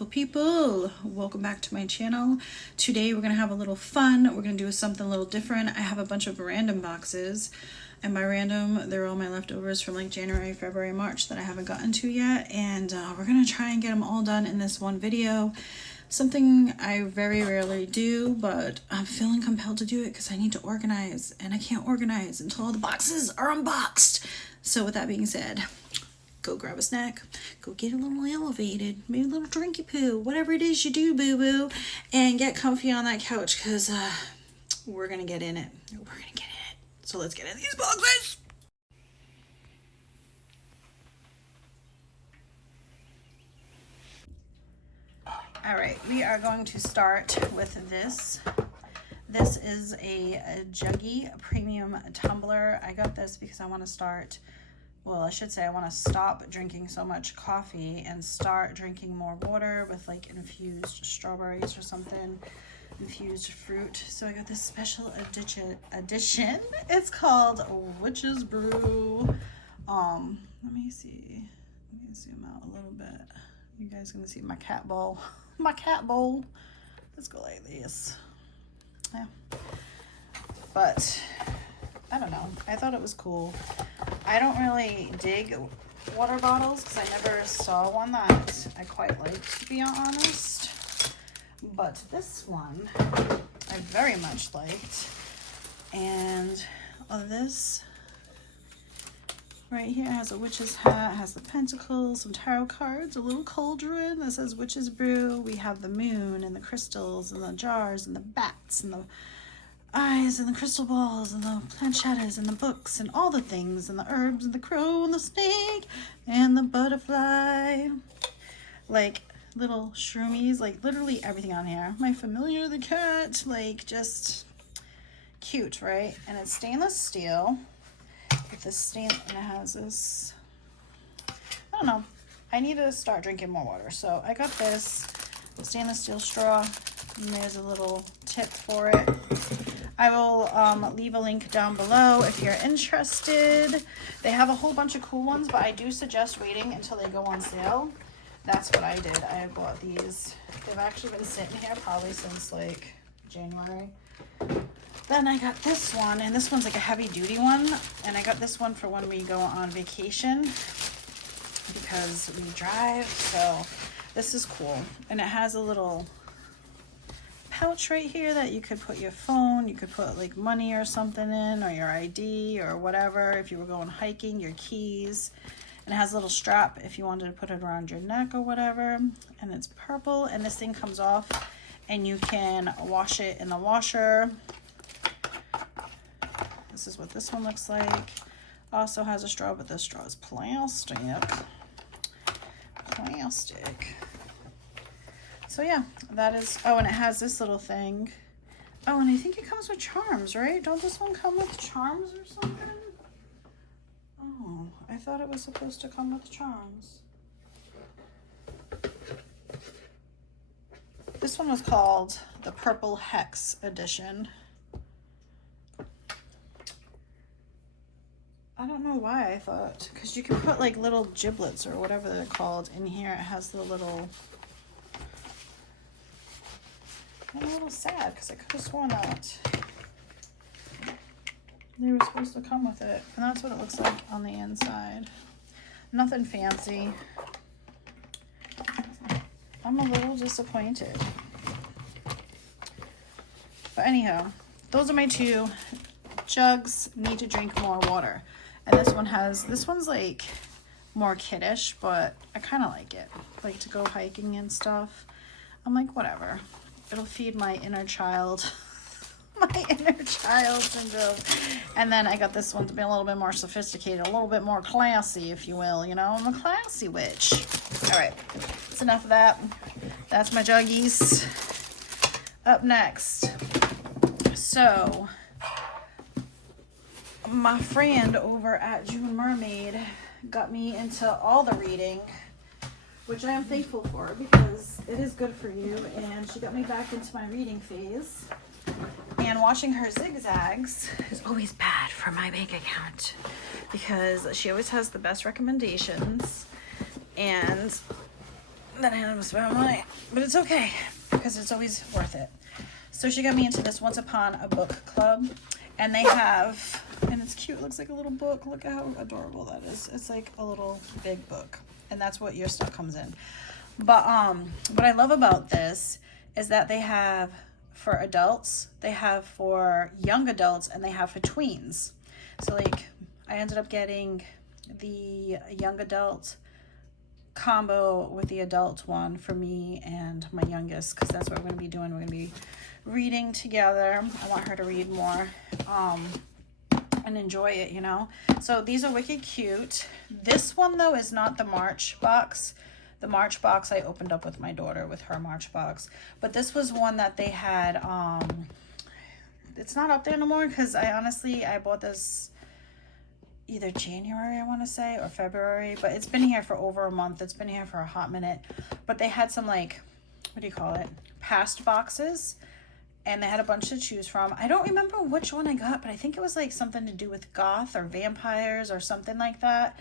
beautiful people, welcome back to my channel. Today we're gonna have a little fun. We're gonna do something a little different. I have a bunch of random boxes, and by random they're all my leftovers from like January, February, March that I haven't gotten to yet, and we're gonna try and get them all done in this one video. Something I very rarely do, but I'm feeling compelled to do it because I need to organize, and I can't organize until all the boxes are unboxed. So with that being said, go grab a snack, go get a little elevated, maybe a little drinky poo, whatever it is you do, boo-boo, and get comfy on that couch because we're gonna get in it. We're gonna get in it. So let's get in these boxes. All right, we are going to start with this. This is a Juggy premium tumbler. I got this because I want to start, well, I should say I want to stop drinking so much coffee and start drinking more water with like infused strawberries or something, infused fruit. So I got this special edition. It's called Witch's Brew. Let me see. Let me zoom out a little bit. You guys gonna see my cat bowl. My cat bowl. Let's go like this. Yeah. But I don't know. I thought it was cool. I don't really dig water bottles because I never saw one that I quite liked, to be honest. But this one I very much liked. And this right here has a witch's hat, has the pentacles, some tarot cards, a little cauldron that says Witch's Brew. We have the moon and the crystals and the jars and the bats and the eyes and the crystal balls and the planchettas and the books and all the things and the herbs and the crow and the snake and the butterfly. Like little shroomies, like literally everything on here. My familiar the cat, like just cute, right? And it's stainless steel with this stain, and it has this, I don't know, I need to start drinking more water. So I got this stainless steel straw, and there's a little tip for it. I will leave a link down below if you're interested. They have a whole bunch of cool ones, but I do suggest waiting until they go on sale. That's what I did. I bought these. They've actually been sitting here probably since like January. Then I got this one, and this one's like a heavy duty one, and I got this one for when we go on vacation because we drive. So this is cool, and it has a little pouch right here that you could put your phone, you could put like money or something in, or your ID or whatever if you were going hiking, your keys. And it has a little strap if you wanted to put it around your neck or whatever. And it's purple, and this thing comes off and you can wash it in the washer. This is what this one looks like. Also has a straw, but this straw is plastic. So yeah, that is, oh, and it has this little thing. Oh, and I think it comes with charms, right? Don't this one come with charms or something? Oh, I thought it was supposed to come with charms. This one was called the Purple Hex Edition. I don't know why I thought, because you can put like little giblets or whatever they're called in here. It has the little, I'm a little sad because I could have sworn that they were supposed to come with it. And that's what it looks like on the inside. Nothing fancy. I'm a little disappointed. But anyhow, those are my two jugs. Need to drink more water. And this one's like more kiddish, but I kind of like it. Like to go hiking and stuff. I'm like, whatever. It'll feed my inner child. My inner child syndrome. And then I got this one to be a little bit more sophisticated, a little bit more classy, if you will. You know, I'm a classy witch. All right, that's enough of that. That's my juggies. Up next. So, my friend over at June Mermaid got me into all the reading, which I am thankful for because it is good for you, and she got me back into my reading phase. And watching her zigzags is always bad for my bank account because she always has the best recommendations, and then I ended up spending money, but it's okay because it's always worth it. So she got me into this Once Upon a Book Club, and they have, and it's cute, it looks like a little book. Look at how adorable that is. It's like a little big book, and that's what your stuff comes in. But what I love about this is that they have for adults, they have for young adults, and they have for tweens. So like I ended up getting the young adult combo with the adult one for me and my youngest, because that's what we're going to be doing. We're going to be reading together. I want her to read more and enjoy it, you know. So these are wicked cute. This one though is not the March box. The March box I opened up with my daughter with her March box, but this was one that they had. It's not up there no more because I bought this either January, I want to say, or February, but it's been here for over a month. It's been here for a hot minute, but they had some, like, what do you call it, past boxes, and they had a bunch to choose from. I don't remember which one I got, but I think it was like something to do with goth or vampires or something like that.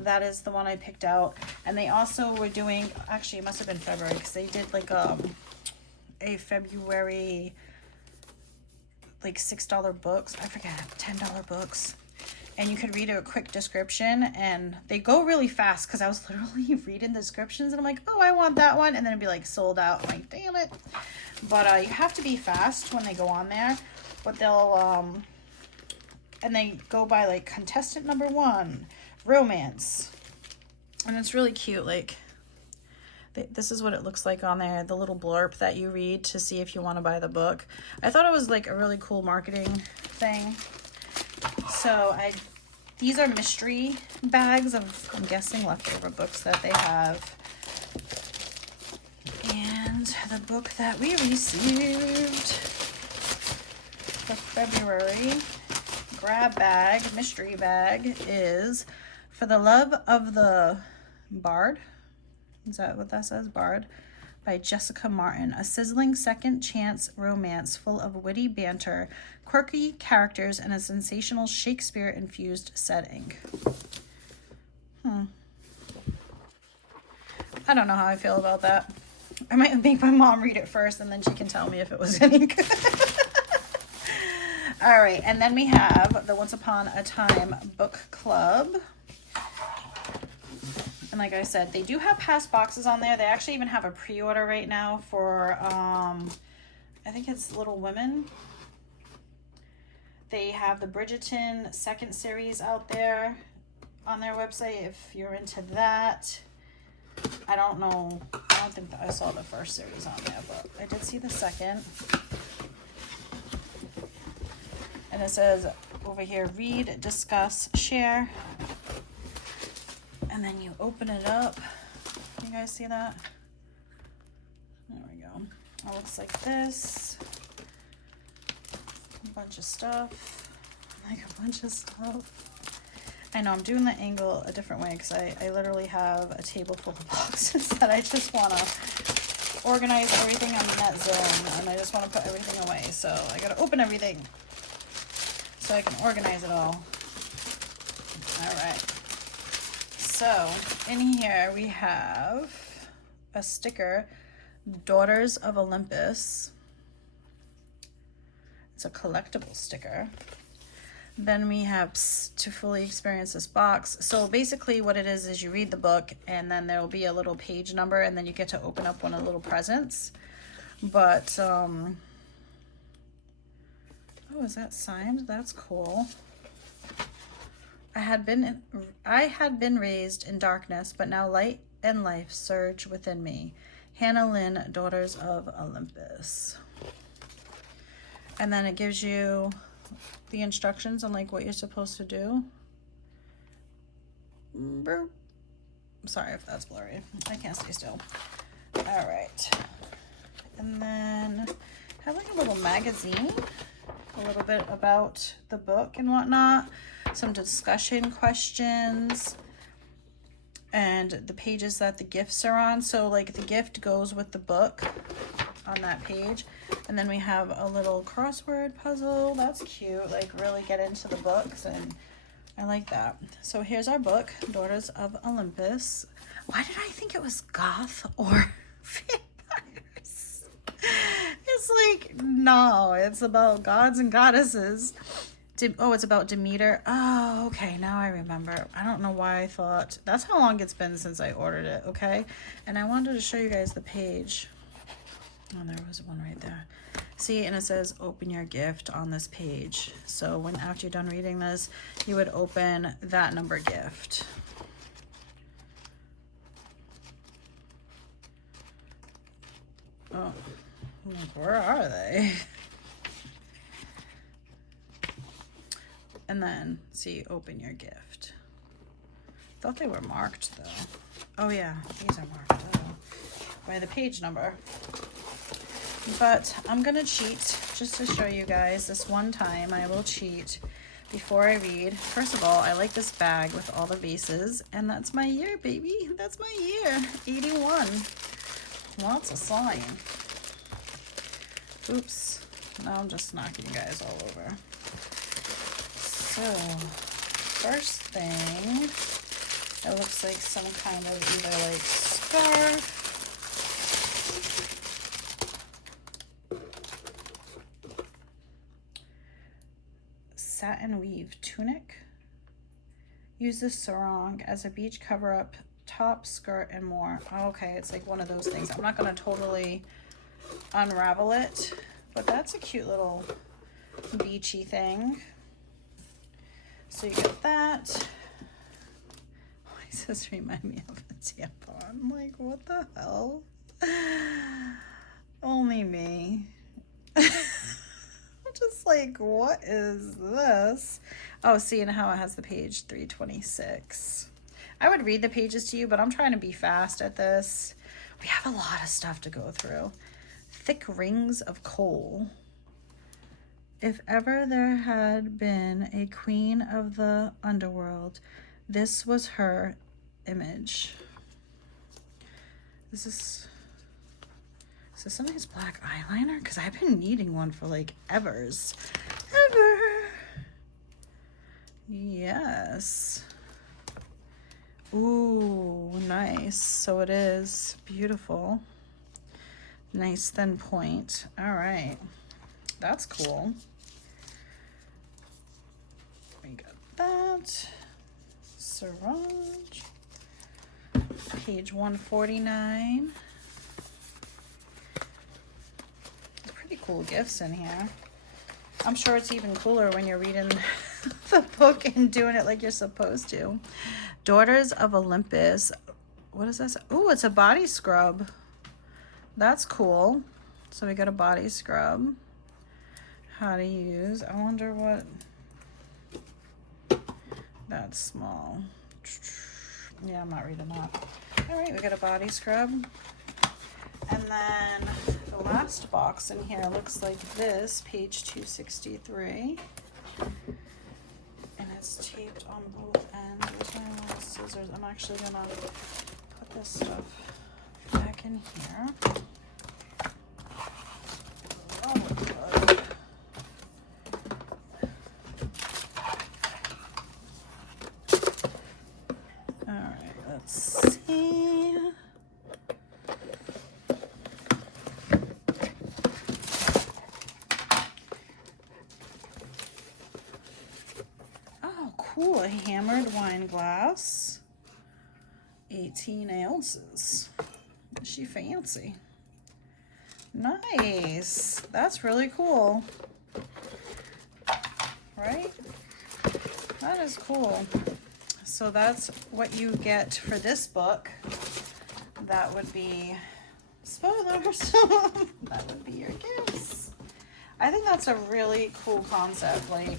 That is the one I picked out. And they also were doing, actually it must have been February, because they did like a February like $6 books, I forget, $10 books, and you could read a quick description, and they go really fast because I was literally reading the descriptions and I'm like, oh, I want that one, and then it'd be like sold out. I'm like, damn it. But you have to be fast when they go on there, but they'll and they go by like contestant number 1, romance, and it's really cute. Like this is what it looks like on there, the little blurb that you read to see if you want to buy the book. I thought it was like a really cool marketing thing. So these are mystery bags of, I'm guessing, leftover books that they have. And the book that we received for February grab bag, mystery bag, is For the Love of the Bard. Is that what that says? Bard. By Jessica Martin. A sizzling second chance romance full of witty banter, quirky characters, and a sensational Shakespeare-infused setting. I don't know how I feel about that. I might make my mom read it first, and then she can tell me if it was any good. All right, and then we have the Once Upon a Time Book Club. And like I said, they do have past boxes on there. They actually even have a pre-order right now for, I think it's Little Women. They have the Bridgerton second series out there on their website if you're into that. I don't know. I don't think that I saw the first series on there, but I did see the second. And it says over here, read, discuss, share. And then you open it up. Can you guys see that? There we go. It looks like this. A bunch of stuff. Like a bunch of stuff. I know I'm doing the angle a different way because I literally have a table full of boxes that I just want to organize everything on that zone, and I just want to put everything away. So I got to open everything so I can organize it all. All right. So in here we have a sticker, Daughters of Olympus. It's a collectible sticker. Then we have to fully experience this box. So basically what it is you read the book, and then there will be a little page number, and then you get to open up one of the little presents. But oh, is that signed? That's cool. I had been raised in darkness, but now light and life surge within me. Hannah Lynn, Daughters of Olympus. And then it gives you the instructions on like what you're supposed to do. Sorry if that's blurry. I can't stay still. All right. And then have like a little magazine, a little bit about the book and whatnot, some discussion questions, and the pages that the gifts are on. So like the gift goes with the book on that page. And then we have a little crossword puzzle. That's cute. Like really get into the books and I like that. So here's our book, Daughters of Olympus. Why did I think it was goth or vampires? It's like, no, it's about gods and goddesses. Oh, it's about Demeter. Oh, okay, now I remember. I don't know why I thought. That's how long it's been since I ordered it, okay? And I wanted to show you guys the page. Oh, there was one right there. See, and it says open your gift on this page. So when after you're done reading this, you would open that number gift. Oh, like, where are they? And then see, open your gift. Thought they were marked though. Oh yeah, these are marked by the page number. But I'm gonna cheat just to show you guys. This one time I will cheat before I read. First of all, I like this bag with all the vases, and that's my year, baby. That's my year, 81. Lots of slime. Oops, now I'm just knocking you guys all over. So, first thing, it looks like some kind of either like scarf, satin weave tunic. Use this sarong as a beach cover-up, top, skirt, and more. Oh, okay, it's like one of those things. I'm not going to totally unravel it, but that's a cute little beachy thing. So you get that. Why does this remind me of a tampon? Like, what the hell? Only me. Just like, what is this? Oh, see, and how it has the page 326. I would read the pages to you, but I'm trying to be fast at this. We have a lot of stuff to go through. Thick rings of coal. If ever there had been a queen of the underworld, this was her image. Is this a nice black eyeliner? Because I've been needing one for like evers. Ever. Yes. Ooh, nice. So it is beautiful. Nice thin point. All right. That's cool. We got that. Sarong. Page 149. Pretty cool gifts in here. I'm sure it's even cooler when you're reading the book and doing it like you're supposed to. Daughters of Olympus. What is this? Oh, it's a body scrub. That's cool. So we got a body scrub. How to use. I wonder what. That's small. Yeah, I'm not reading that. All right, we got a body scrub. And then the last box in here looks like this, page 263. And it's taped on both ends. Where's my little scissors? I'm actually gonna put this stuff back in here. Oh, good. All right, let's see. Cool, a hammered wine glass, 18 ounces. Is she fancy? Nice. That's really cool. Right? That is cool. So that's what you get for this book. That would be, spoilers, that would be your gifts. I think that's a really cool concept. Like,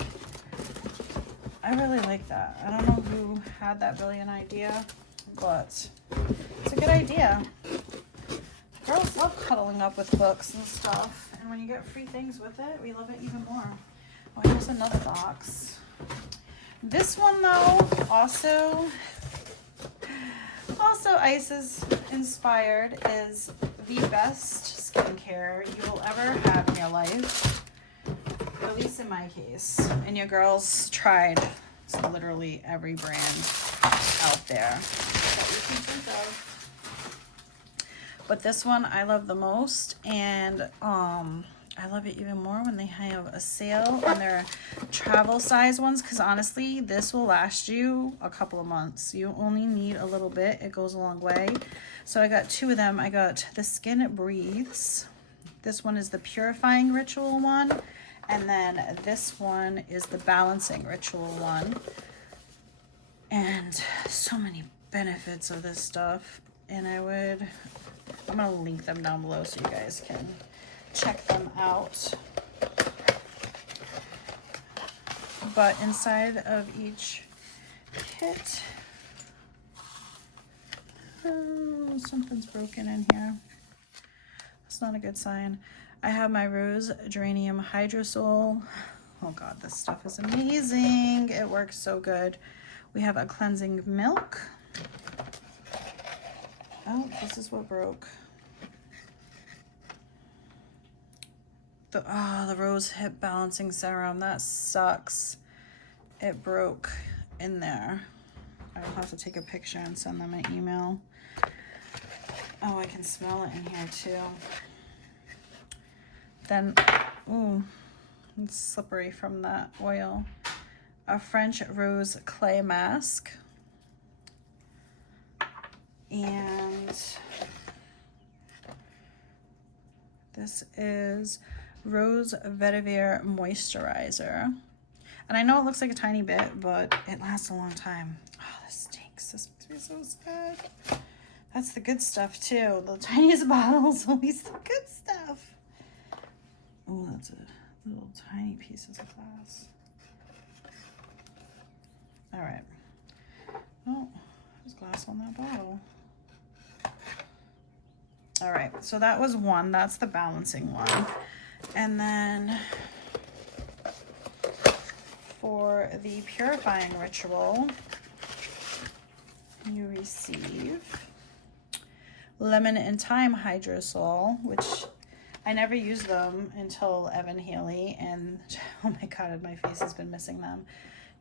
I really like that. I don't know who had that brilliant idea, but it's a good idea. Girls love cuddling up with books and stuff, and when you get free things with it, we love it even more. Oh, here's another box. This one, though, also Isis inspired, is the best skincare you will ever have in your life. At least in my case. And your girls tried stocks literally every brand out there that you can think of. But this one I love the most, and I love it even more when they have a sale on their travel size ones, because honestly, this will last you a couple of months. You only need a little bit. It goes a long way. So I got 2 of them. I got the Skin Breathes. This one is the Purifying Ritual one. And then this one is the Balancing Ritual one. And so many benefits of this stuff. And I'm going to link them down below so you guys can check them out. But inside of each kit, oh, something's broken in here. That's not a good sign. I have my Rose Geranium Hydrosol. Oh God, this stuff is amazing. It works so good. We have a cleansing milk. Oh, this is what broke. The Rose Hip Balancing Serum. That sucks. It broke in there. I'll have to take a picture and send them an email. Oh, I can smell it in here too. Then, ooh, it's slippery from that oil. A French Rose Clay Mask. And this is Rose Vetiver Moisturizer. And I know it looks like a tiny bit, but it lasts a long time. Oh, this stinks. This makes me so sad. That's the good stuff too. The tiniest bottles, always the good stuff. Oh, that's a little tiny pieces of glass. All right. Oh, there's glass on that bottle. All right, so that was one. That's the balancing one. And then for the purifying ritual, you receive lemon and thyme hydrosol, which I never used them until Evan Haley, and oh my God, my face has been missing them.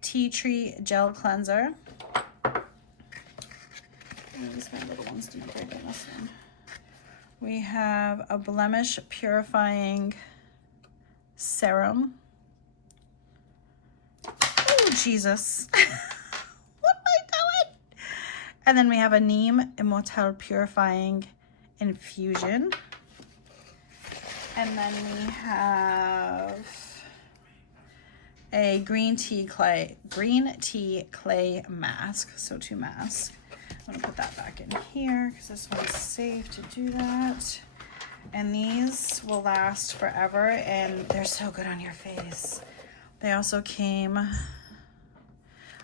Tea tree gel cleanser. These my little ones didn't break in this one. We have a blemish purifying serum. Oh, Jesus. What am I doing? And then we have a Neem Immortelle purifying infusion. And then we have a green tea clay mask. So 2 masks. I'm gonna put that back in here because this one's safe to do that. And these will last forever, and they're so good on your face. They also came,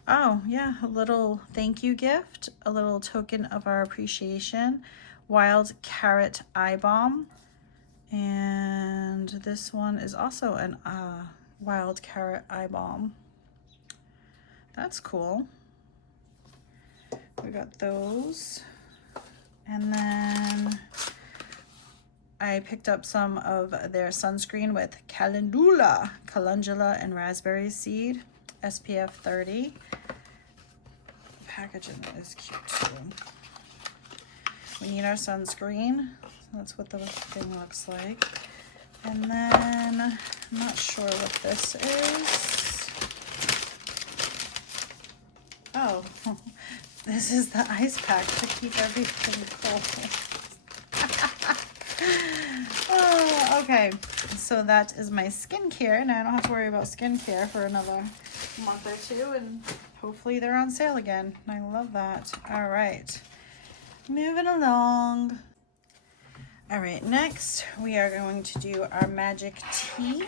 oh yeah, a little thank you gift, a little token of our appreciation. Wild Carrot Eye Balm. And this one is also an Wild Carrot Eye Balm. That's cool. We got those. And then I picked up some of their sunscreen with calendula and raspberry seed, SPF 30. The packaging is cute too. We need our sunscreen. That's what the thing looks like. And then I'm not sure what this is. Oh, this is the ice pack to keep everything cold. Oh, okay, so that is my skincare. Now I don't have to worry about skincare for another month or 2, and hopefully they're on sale again. I love that. All right, moving along. All right, next we are going to do our magic tea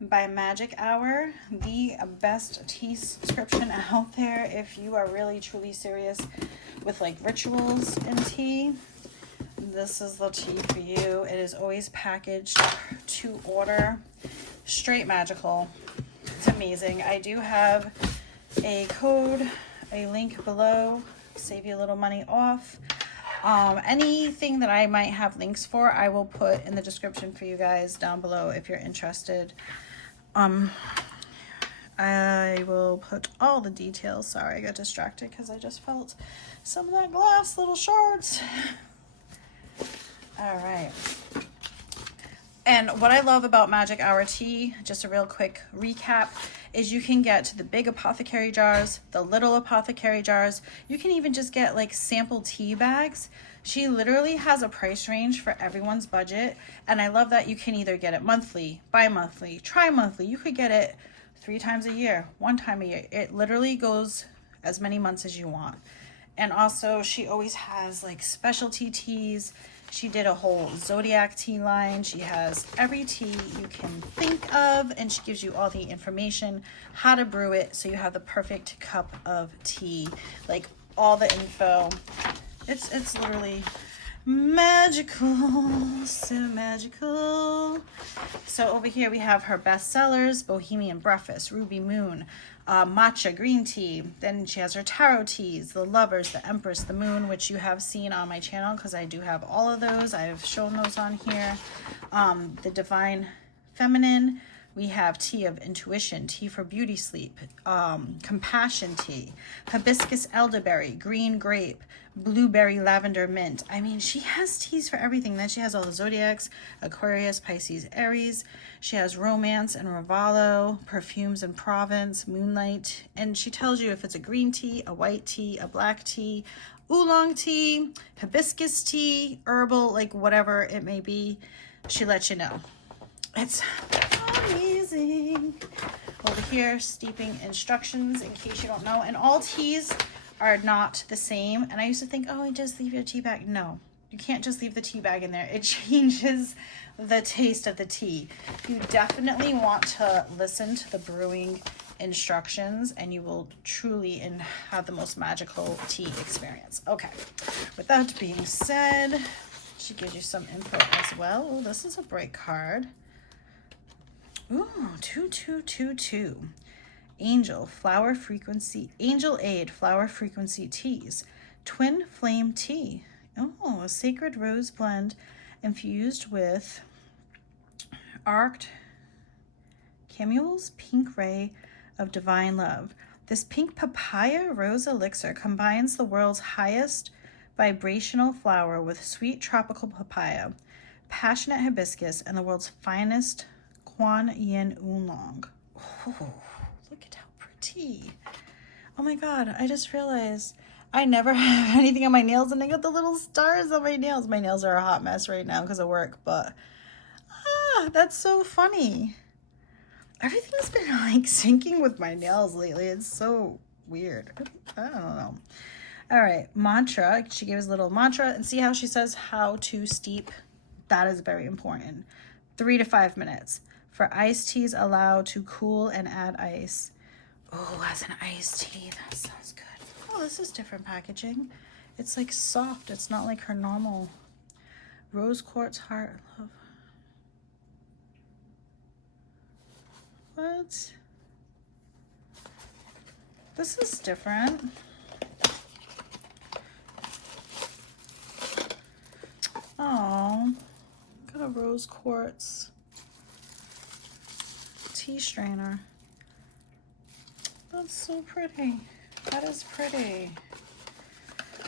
by Magic Hour, the best tea subscription out there if you are really truly serious with like rituals in tea. This is the tea for you. It is always packaged to order. Straight magical. It's amazing. I do have a code, a link below, save you a little money off. Anything that I might have links for, I will put in the description for you guys down below if you're interested. I will put all the details. Sorry, I got distracted because I just felt some of that glass little shards. All right. And what I love about Magic Hour tea, just a real quick recap, is you can get the big apothecary jars, the little apothecary jars. You can even just get like sample tea bags. She literally has a price range for everyone's budget. And I love that you can either get it monthly, bi-monthly, tri-monthly. You could get it 3 times a year, 1 time a year. It literally goes as many months as you want. And also she always has like specialty teas. She did a whole Zodiac tea line. She has every tea you can think of, and she gives you all the information, how to brew it, so you have the perfect cup of tea. Like all the info. It's literally magical, so magical. So over here we have her bestsellers: Bohemian Breakfast, Ruby Moon, matcha green tea. Then she has her tarot teas, the Lovers, the Empress, the Moon, which you have seen on my channel because I do have all of those. I've shown those on here. The Divine Feminine. We have tea of intuition, tea for beauty sleep, compassion tea, hibiscus elderberry, green grape, blueberry lavender mint. I mean, she has teas for everything. Then she has all the zodiacs: Aquarius, Pisces, Aries. She has romance and Ravalo, perfumes and Provence, moonlight. And she tells you if it's a green tea, a white tea, a black tea, oolong tea, hibiscus tea, herbal, like whatever it may be. She lets you know. It's amazing. Over here, steeping instructions in case you don't know. And all teas are not the same. And I used to think, oh, just leave your tea bag. No, you can't just leave the tea bag in there. It changes the taste of the tea. You definitely want to listen to the brewing instructions, and you will truly have the most magical tea experience. Okay, with that being said, she gives you some info as well. Oh, this is a bright card. Ooh, 2222. Angel Aid Flower Frequency Teas. Twin Flame Tea. Oh, a sacred rose blend infused with Arced Camuel's Pink Ray of Divine Love. This pink papaya rose elixir combines the world's highest vibrational flower with sweet tropical papaya, passionate hibiscus, and the world's finest Kuan Yin Oolong. Oh, look at how pretty. Oh my god, I just realized I never have anything on my nails, and I got the little stars on my nails. My nails are a hot mess right now because of work, but that's so funny. Everything's been like syncing with my nails lately. It's so weird. I don't know. All right, mantra. She gives a little mantra, and see how she says how to steep. That is very important. 3 to 5 minutes. For iced teas, allow to cool and add ice. Oh, as an iced tea, that sounds good. Oh, this is different packaging. It's like soft. It's not like her normal rose quartz heart. Love. What? This is different. Oh, got a rose quartz tea strainer. That's so pretty. That is pretty.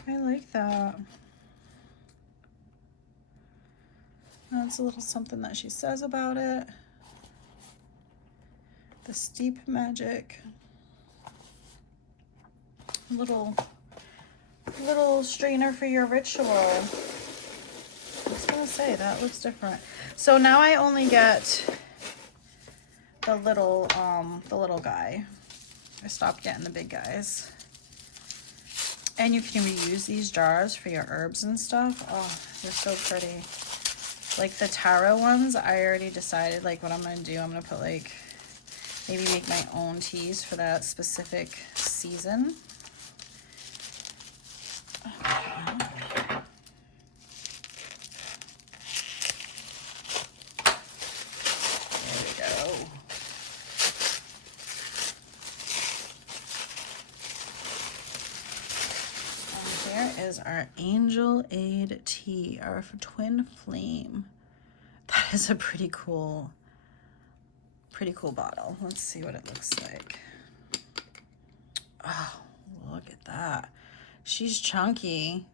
I like that. That's a little something that she says about it. The Steep Magic. Little strainer for your ritual. I was gonna say that looks different. So now I only get the little guy. I stopped getting the big guys. And you can reuse these jars for your herbs and stuff. Oh, they're so pretty. Like the taro ones, I already decided like what I'm gonna do. I'm gonna put like maybe make my own teas for that specific season. Is our Angel Aid tea, our twin flame. That is a pretty cool Pretty cool bottle. Let's see what it looks like. Oh, look at that. She's chunky.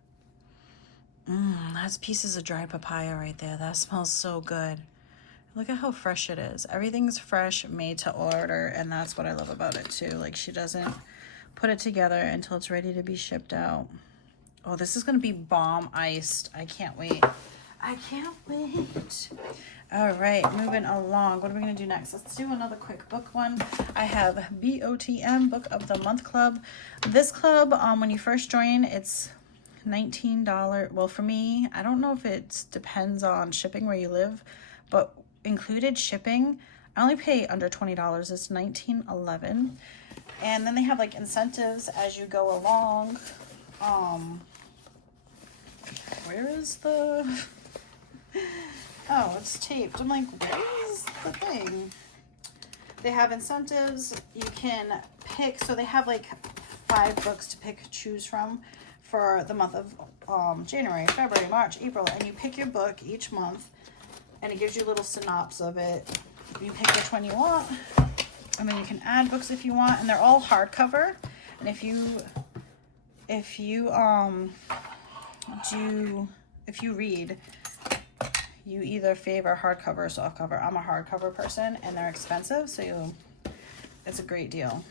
That's pieces of dried papaya right there. That smells so good. Look at how fresh it is. Everything's fresh, made to order, and that's what I love about it too. Like, she doesn't put it together until it's ready to be shipped out. Oh, this is gonna be bomb iced. I can't wait. I can't wait. All right, moving along. What are we gonna do next? Let's do another quick book one. I have BOTM, Book of the Month Club. This club, when you first join, it's $19. Well, for me, I don't know if it depends on shipping where you live, but included shipping, I only pay under $20. It's $19.11. And then they have like incentives as you go along. Where is the... Oh, it's taped. I'm like, where is the thing? They have incentives. You can pick, so they have like 5 books to choose from for the month of January, February, March, April, and you pick your book each month, and it gives you a little synopsis of it. You pick which one you want, and then you can add books if you want, and they're all hardcover. And if you read, you either favor hardcover or softcover. I'm a hardcover person, and they're expensive, so it's a great deal.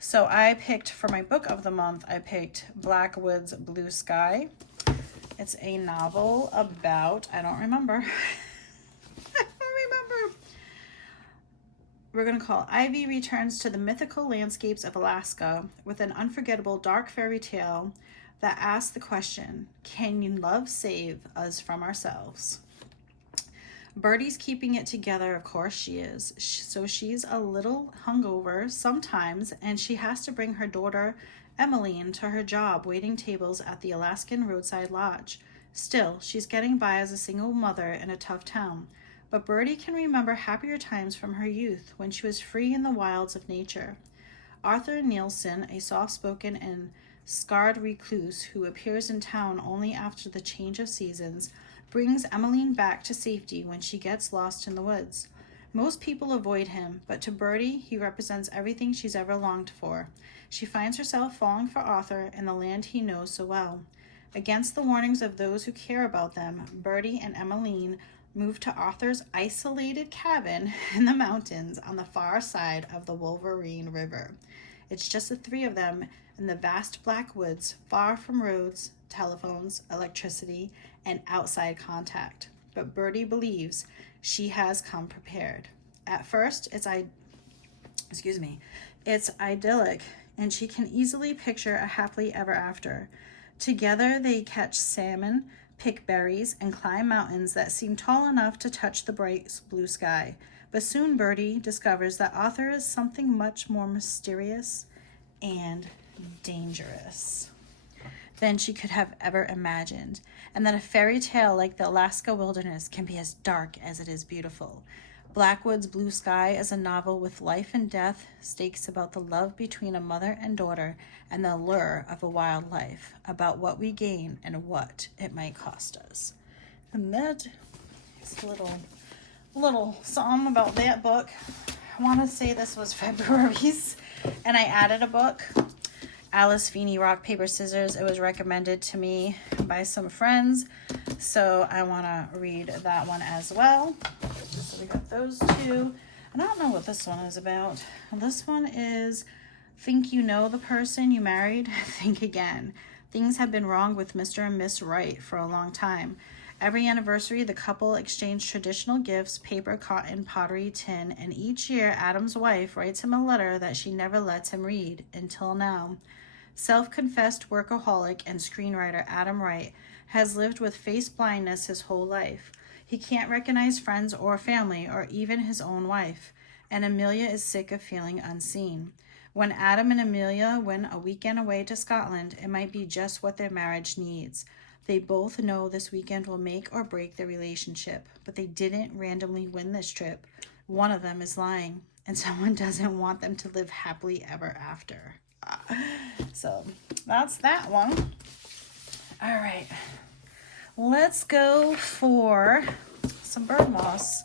So I picked, for my book of the month, I picked Blackwood's Blue Sky. It's a novel about, I don't remember. We're going to call Ivy returns to the mythical landscapes of Alaska with an unforgettable dark fairy tale that asks the question, can love save us from ourselves? Birdie's keeping it together, of course she is. So she's a little hungover sometimes, and she has to bring her daughter, Emmeline, to her job waiting tables at the Alaskan Roadside Lodge. Still, she's getting by as a single mother in a tough town. But Birdie can remember happier times from her youth when she was free in the wilds of nature. Arthur Nielsen, a soft-spoken and scarred recluse who appears in town only after the change of seasons, brings Emmeline back to safety when she gets lost in the woods. Most people avoid him, but to Birdie, he represents everything she's ever longed for. She finds herself falling for Arthur in the land he knows so well. Against the warnings of those who care about them, Birdie and Emmeline move to Arthur's isolated cabin in the mountains on the far side of the Wolverine River. It's just the 3 of them in the vast black woods, far from roads, telephones, electricity, and outside contact. But Birdie believes she has come prepared. At first, it's idyllic, and she can easily picture a happily ever after. Together, they catch salmon, pick berries, and climb mountains that seem tall enough to touch the bright blue sky. But soon Birdie discovers that Arthur is something much more mysterious and dangerous than she could have ever imagined, and that a fairy tale like the Alaska wilderness can be as dark as it is beautiful. Blackwood's Blue Sky is a novel with life and death stakes about the love between a mother and daughter and the allure of a wild life, about what we gain and what it might cost us. And that is a little song about that book. I want to say this was February's, and I added a book, Alice Feeney, Rock, Paper, Scissors. It was recommended to me by some friends, so I want to read that one as well. So we got those 2. And I don't know what this one is about. This one is Think You Know the Person You Married? Think Again. Things have been wrong with Mr. and Miss Wright for a long time. Every anniversary, the couple exchange traditional gifts, paper, cotton, pottery, tin, and each year, Adam's wife writes him a letter that she never lets him read, until now. Self-confessed workaholic and screenwriter Adam Wright has lived with face blindness his whole life. He can't recognize friends or family, or even his own wife, and Amelia is sick of feeling unseen. When Adam and Amelia win a weekend away to Scotland, it might be just what their marriage needs. They both know this weekend will make or break their relationship, but they didn't randomly win this trip. One of them is lying, and someone doesn't want them to live happily ever after. So that's that one. All right, let's go for some BirdMoss.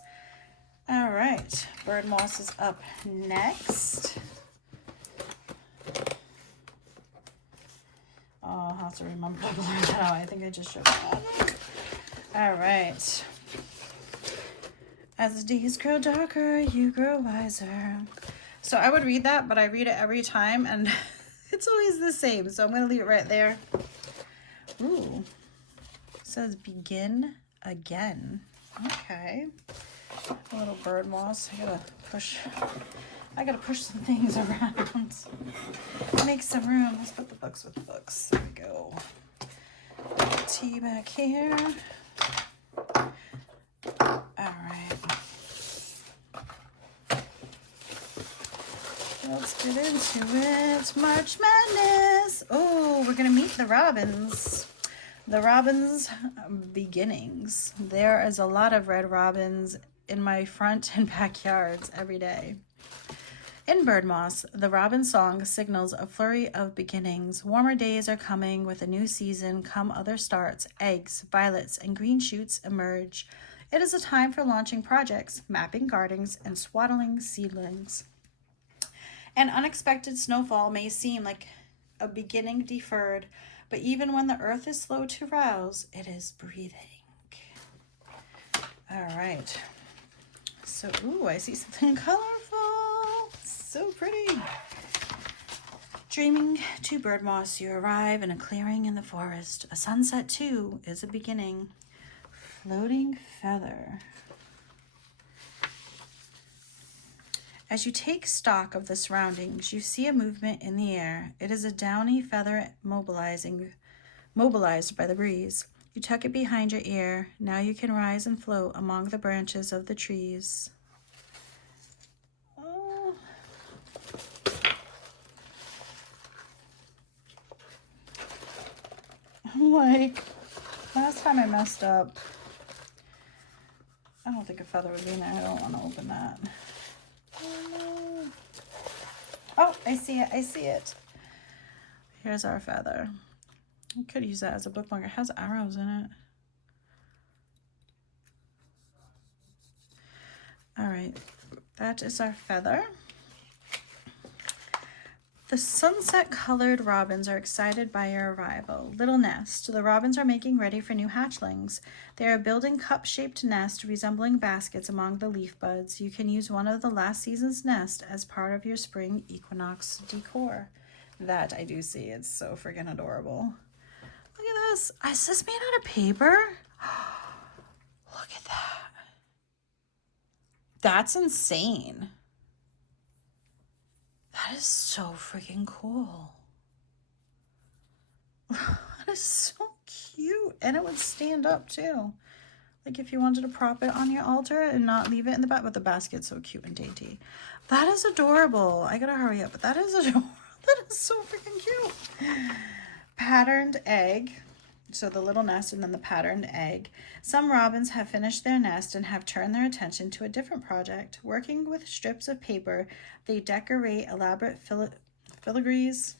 All right, BirdMoss is up next. Oh, I'll have to remember to blur that out. I think I just showed that. All right. As the days grow darker, you grow wiser. So I would read that, but I read it every time, and it's always the same. So I'm going to leave it right there. Ooh. It says begin again. Okay. A little BirdMoss. I gotta push some things around. Make some room. Let's put the books with the books. There we go. Tea back here. Alright. Let's get into it. March Madness. Oh, we're gonna meet the robins. The robins' beginnings. There is a lot of red robins in my front and backyards every day. In BirdMoss, the robin song signals a flurry of beginnings. Warmer days are coming. With a new season come other starts. Eggs, violets, and green shoots emerge. It is a time for launching projects, mapping gardens, and swaddling seedlings. An unexpected snowfall may seem like a beginning deferred, but even when the earth is slow to rouse, it is breathing. All right. So, ooh, I see something colorful. So pretty. Dreaming to BirdMoss, you arrive in a clearing in the forest. A sunset, too, is a beginning. Floating feather. As you take stock of the surroundings, you see a movement in the air. It is a downy feather mobilized by the breeze. You tuck it behind your ear. Now you can rise and float among the branches of the trees. Oh. Like, last time I messed up. I don't think a feather would be in there. I don't want to open that. Oh, no. Oh, I see it. I see it. Here's our feather. I could use that as a bookmark. It has arrows in it. All right, that is our feather. The sunset-colored robins are excited by your arrival. Little nest. The robins are making ready for new hatchlings. They are building cup-shaped nests resembling baskets among the leaf buds. You can use one of the last season's nest as part of your spring equinox decor. That I do see. It's so freaking adorable. Look at this. Is this made out of paper? Look at that. That's insane. That is so freaking cool. That is so cute. And it would stand up too. Like if you wanted to prop it on your altar and not leave it in the back. But the basket's so cute and dainty. That is adorable. I gotta hurry up. But that is adorable. That is so freaking cute. Patterned egg. So the little nest and then the patterned egg. Some robins have finished their nest and have turned their attention to a different project. Working with strips of paper, they decorate elaborate filigrees,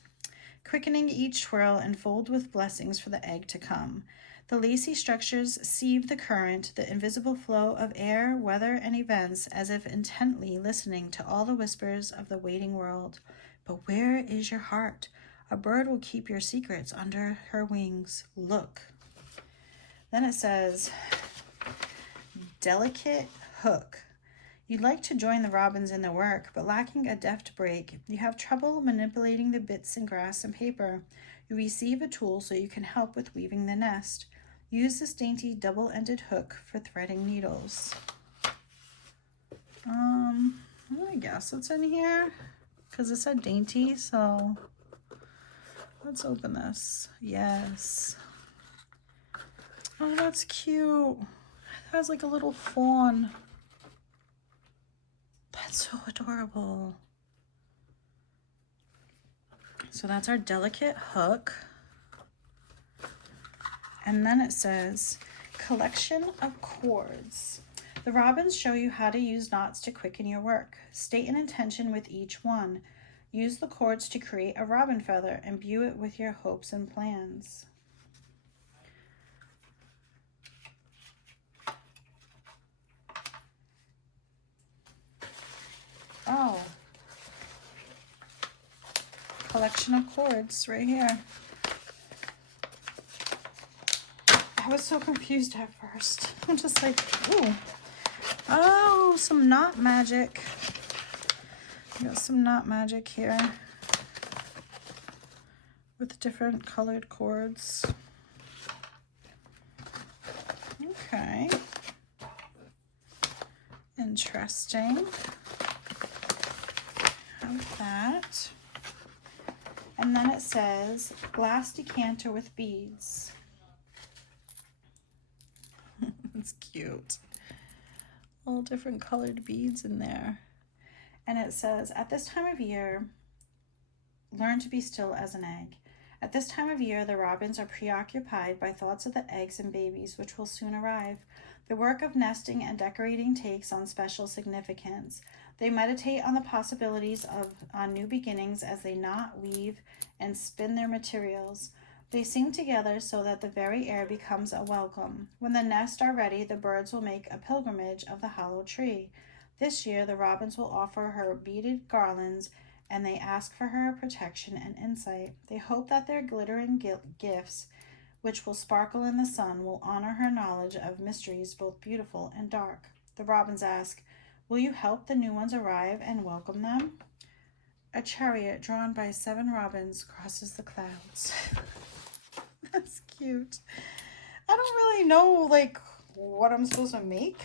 quickening each twirl and fold with blessings for the egg to come. The lacy structures sieve the current, the invisible flow of air, weather, and events, as if intently listening to all the whispers of the waiting world. But where is your heart? A bird will keep your secrets under her wings. Look. Then it says, delicate hook. You'd like to join the robins in their work, but lacking a deft break, you have trouble manipulating the bits in grass and paper. You receive a tool so you can help with weaving the nest. Use this dainty double-ended hook for threading needles. I guess it's in here because it said dainty, so let's open this. Yes. Oh, that's cute. It has like a little fawn. That's so adorable. So that's our delicate hook. And then it says, collection of cords. The robins show you how to use knots to quicken your work. State an intention with each one. Use the cords to create a robin feather. Imbue it with your hopes and plans. collection of cords right here. I was so confused at first. I'm just like, ooh. Oh, some knot magic. I got some knot magic here with different colored cords. Okay. Interesting. Have that. And then it says glass decanter with beads. It's cute. All different colored beads in there. And it says, at this time of year, learn to be still as an egg. At this time of year, the robins are preoccupied by thoughts of the eggs and babies which will soon arrive. The work of nesting and decorating takes on special significance. They meditate on the possibilities on new beginnings as they knot, weave, and spin their materials. They sing together so that the very air becomes a welcome. When the nests are ready, the birds will make a pilgrimage of the hollow tree. This year, the robins will offer her beaded garlands, and they ask for her protection and insight. They hope that their glittering gifts, which will sparkle in the sun, will honor her knowledge of mysteries both beautiful and dark. The robins ask, will you help the new ones arrive and welcome them? A chariot drawn by 7 robins crosses the clouds. That's cute. I don't really know, like, what I'm supposed to make.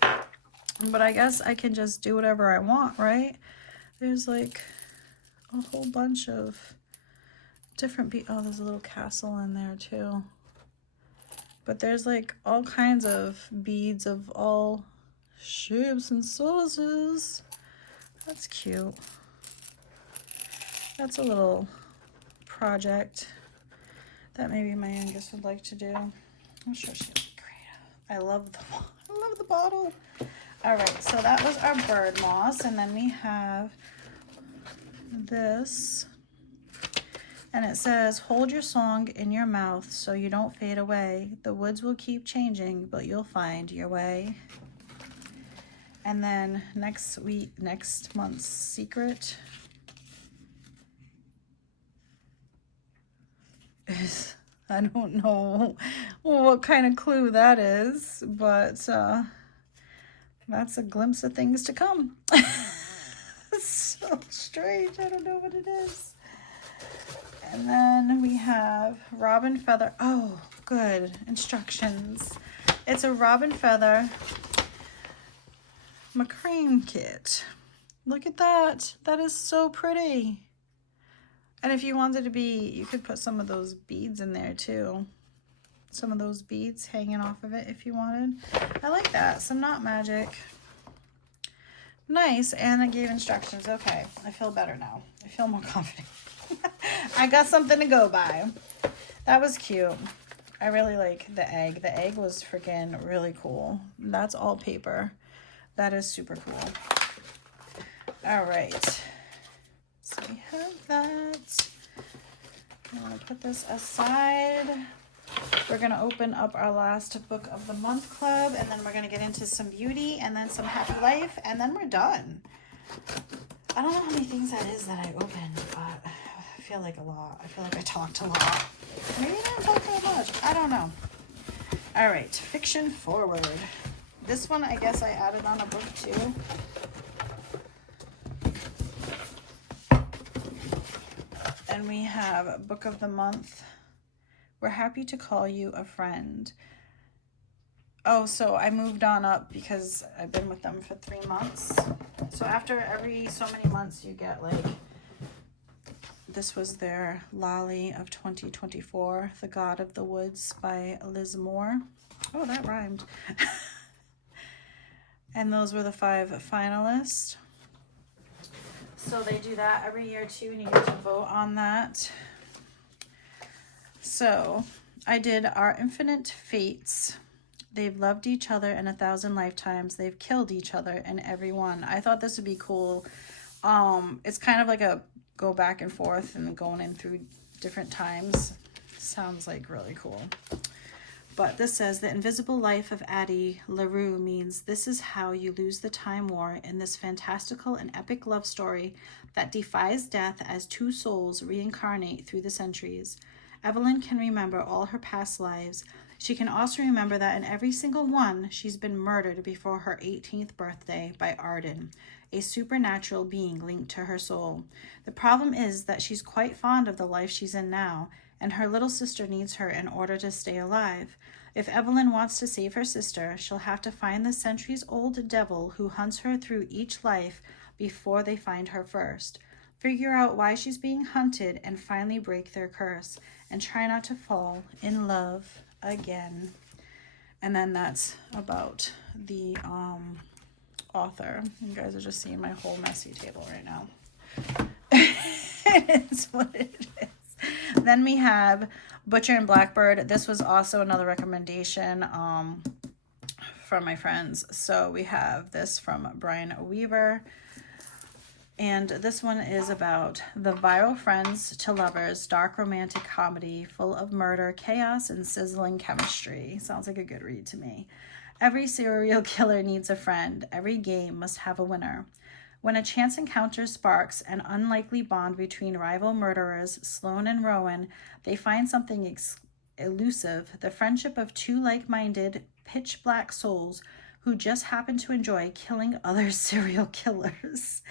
But I guess I can just do whatever I want, right? There's, like, a whole bunch of different oh, there's a little castle in there, too. But there's, like, all kinds of beads of all shapes and sizes. That's cute. That's a little project that maybe my youngest would like to do. I'm sure she'll be creative. I love the bottle. All right, so that was our BirdMoss, and then we have this, and it says, hold your song in your mouth so you don't fade away. The woods will keep changing, but you'll find your way. And then next month's secret is, I don't know what kind of clue that is, but that's a glimpse of things to come. It's so strange. I don't know what it is. And then we have robin feather. Oh, good. Instructions. It's a robin feather macrame kit. Look at that. That is so pretty. And if you wanted to be, you could put some of those beads in there too. Some of those beads hanging off of it if you wanted. I like that. Some knot magic. Nice. And I gave instructions. Okay. I feel better now. I feel more confident. I got something to go by. That was cute. I really like the egg. The egg was freaking really cool. That's all paper. That is super cool. All right. So we have that. I'm going to put this aside. We're going to open up our last book of the month club, and then we're going to get into some beauty and then some happy life, and then we're done. I don't know how many things that is that I opened, but I feel like a lot. I feel like I talked a lot. Maybe I didn't talk that much. I don't know. All right, fiction forward. This one, I guess I added on a book too. And we have book of the month. We're happy to call you a friend. Oh, so I moved on up because I've been with them for 3 months. So after every so many months, you get like, this was their Lolly of 2024, The God of the Woods by Liz Moore. Oh, that rhymed. And those were the 5 finalists. So they do that every year too, and you get to vote on that. So I did Our Infinite Fates. They've loved each other in 1,000 lifetimes. They've killed each other in every one. I thought this would be cool. It's kind of like a go back and forth and going in through different times. Sounds like really cool. But this says the invisible life of Addie LaRue means this is how you lose the time war in this fantastical and epic love story that defies death as two souls reincarnate through the centuries. Evelyn can remember all her past lives. She can also remember that in every single one, she's been murdered before her 18th birthday by Arden, a supernatural being linked to her soul. The problem is that she's quite fond of the life she's in now, and her little sister needs her in order to stay alive. If Evelyn wants to save her sister, she'll have to find the centuries-old devil who hunts her through each life before they find her first. Figure out why she's being hunted and finally break their curse, and try not to fall in love again. And then that's about the author. You guys are just seeing my whole messy table right now. It is what it is. Then we have Butcher and Blackbird. This was also another recommendation from my friends. So we have this from Brian Weaver. And this one is about the viral friends to lovers, dark romantic comedy full of murder, chaos, and sizzling chemistry. Sounds like a good read to me. Every serial killer needs a friend. Every game must have a winner. When a chance encounter sparks an unlikely bond between rival murderers, Sloane and Rowan, they find something elusive, the friendship of two like-minded, pitch-black souls who just happen to enjoy killing other serial killers.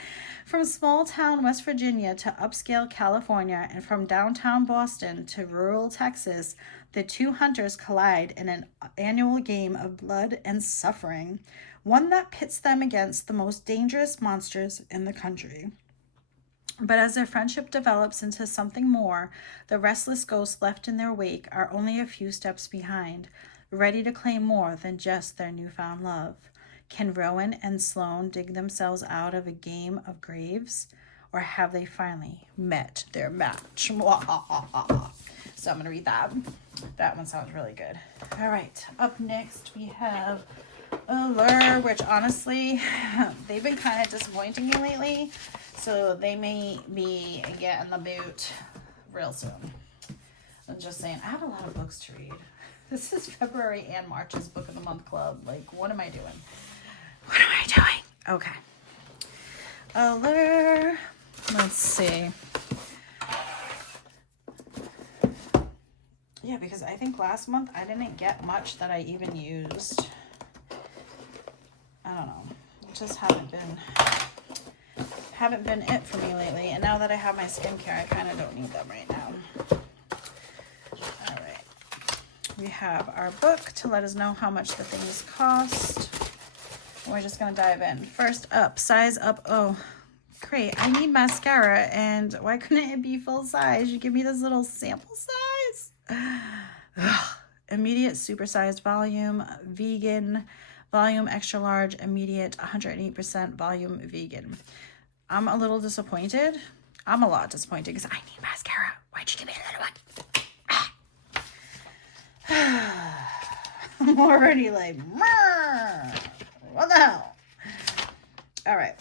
From small-town West Virginia to upscale California, and from downtown Boston to rural Texas, the two hunters collide in an annual game of blood and suffering, one that pits them against the most dangerous monsters in the country. But as their friendship develops into something more, the restless ghosts left in their wake are only a few steps behind, ready to claim more than just their newfound love. Can Rowan and Sloane dig themselves out of a game of graves? Or have they finally met their match? So I'm going to read that. That one sounds really good. All right. Up next, we have Allure, which honestly, they've been kind of disappointing me lately. So they may be getting the boot real soon. I'm just saying, I have a lot of books to read. This is February and March's Book of the Month Club. Like, what am I doing? What am I doing? Okay. Allure. Let's see. Yeah, because I think last month I didn't get much that I even used. I don't know. It just haven't been it for me lately. And now that I have my skincare, I kind of don't need them right now. All right. We have our book to let us know how much the things cost. We're just going to dive in. First up, size up. Oh, great. I need mascara, and why couldn't it be full size? You give me this little sample size. Ugh. Immediate supersized volume, vegan, volume extra large, immediate 108% volume vegan. I'm a little disappointed. I'm a lot disappointed because I need mascara. Why'd you give me the little one? I'm already like, what the hell? All right.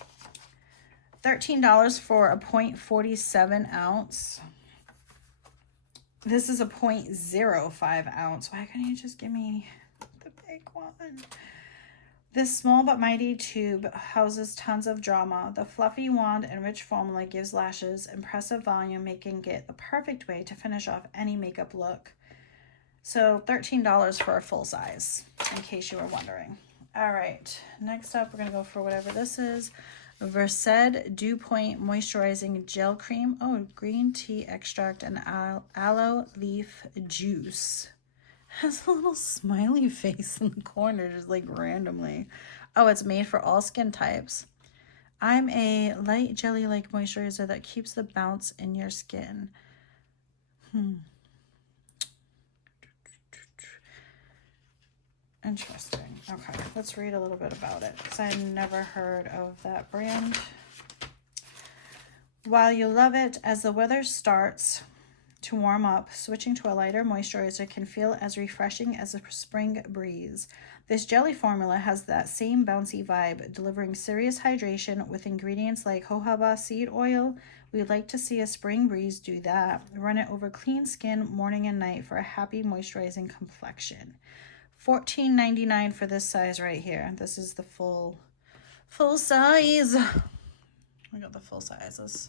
$13 for a 0.47 ounce. This is a 0.05 ounce. Why couldn't you just give me the big one? This small but mighty tube houses tons of drama. The fluffy wand and rich formula gives lashes impressive volume, making it the perfect way to finish off any makeup look. So $13 for a full size, in case you were wondering. All right, next up, we're going to go for whatever this is. Versed Dew Point Moisturizing Gel Cream. Oh, green tea extract and aloe leaf juice. Has a little smiley face in the corner, just like randomly. Oh, it's made for all skin types. I'm a light jelly-like moisturizer that keeps the bounce in your skin. Interesting. Okay, let's read a little bit about it because I never heard of that brand. While you love it, as the weather starts to warm up, switching to a lighter moisturizer can feel as refreshing as a spring breeze. This jelly formula has that same bouncy vibe, delivering serious hydration with ingredients like jojoba seed oil. We'd like to see a spring breeze do that. Run it over clean skin morning and night for a happy moisturizing complexion. $14.99 for this size right here. This is the full size. We got the full size. Let's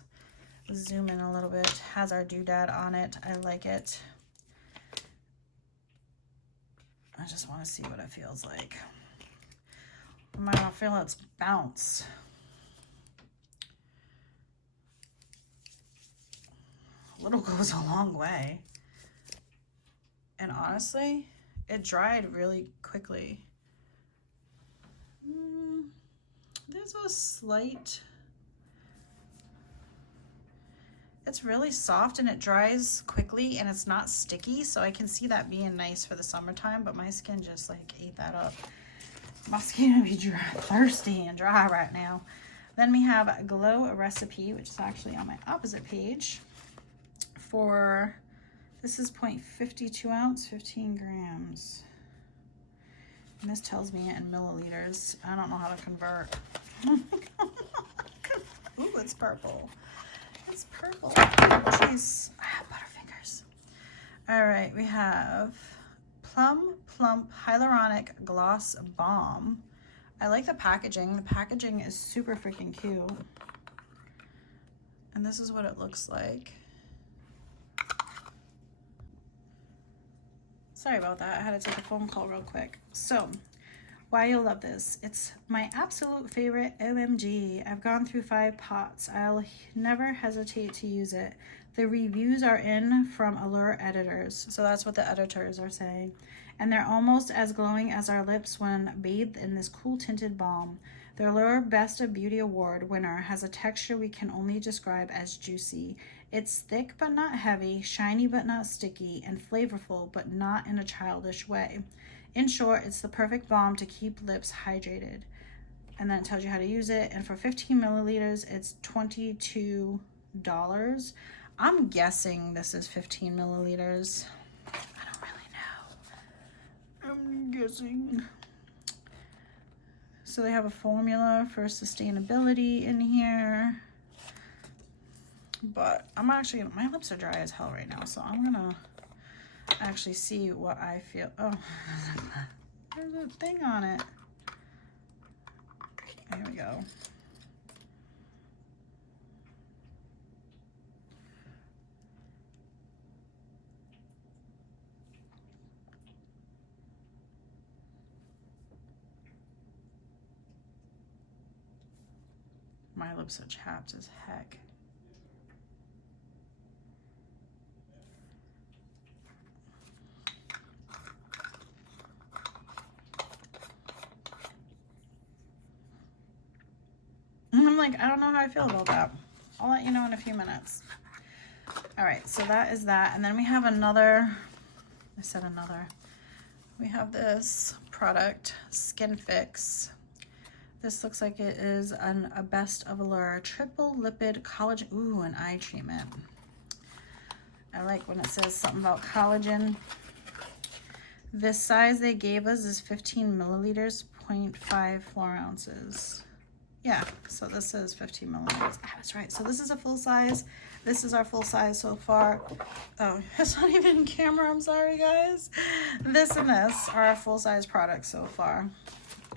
zoom in a little bit. Has our doodad on it. I like it. I just want to see what it feels like. I might not feel its bounce. A little goes a long way. And honestly, it dried really quickly. There's a slight... It's really soft and it dries quickly and it's not sticky, so I can see that being nice for the summertime, but my skin just like ate that up. My skin will be dry, thirsty and dry right now. Then we have a Glow Recipe, which is actually on my opposite page. For, this is 0.52 ounce, 15 grams. And this tells me in milliliters. I don't know how to convert. Ooh, it's purple. It's purple. Jeez, I have butterfingers. All right, we have Plum Plump Hyaluronic Gloss Balm. I like the packaging. The packaging is super freaking cute. And this is what it looks like. Sorry about that. I had to take a phone call real quick. So, why you'll love this. It's my absolute favorite. OMG. I've gone through 5 pots. I'll never hesitate to use it. The reviews are in from Allure editors. So that's what the editors are saying. And they're almost as glowing as our lips when bathed in this cool tinted balm. The Allure Best of Beauty Award winner has a texture we can only describe as juicy. It's thick but not heavy, shiny but not sticky, and flavorful but not in a childish way. In short, it's the perfect balm to keep lips hydrated. And then it tells you how to use it. And for 15 milliliters, it's $22. I'm guessing this is 15 milliliters. I don't really know. I'm guessing. So they have a formula for sustainability in here. But I'm actually, my lips are dry as hell right now. So I'm gonna actually see what I feel. Oh, there's a thing on it. Here we go. My lips are chapped as heck. I'm like, I don't know how I feel about that. I'll let you know in a few minutes. All right, so that is that. And then we have another, I said another. We have this product, Skin Fix. This looks like it is a Best of Allure Triple Lipid Collagen. Ooh, an eye treatment. I like when it says something about collagen. This size they gave us is 15 milliliters, 0.54 ounces. Yeah, so this is 15 milliliters. I was right. So this is a full size. This is our full size so far. Oh, it's not even in camera. I'm sorry, guys. This and this are our full size products so far.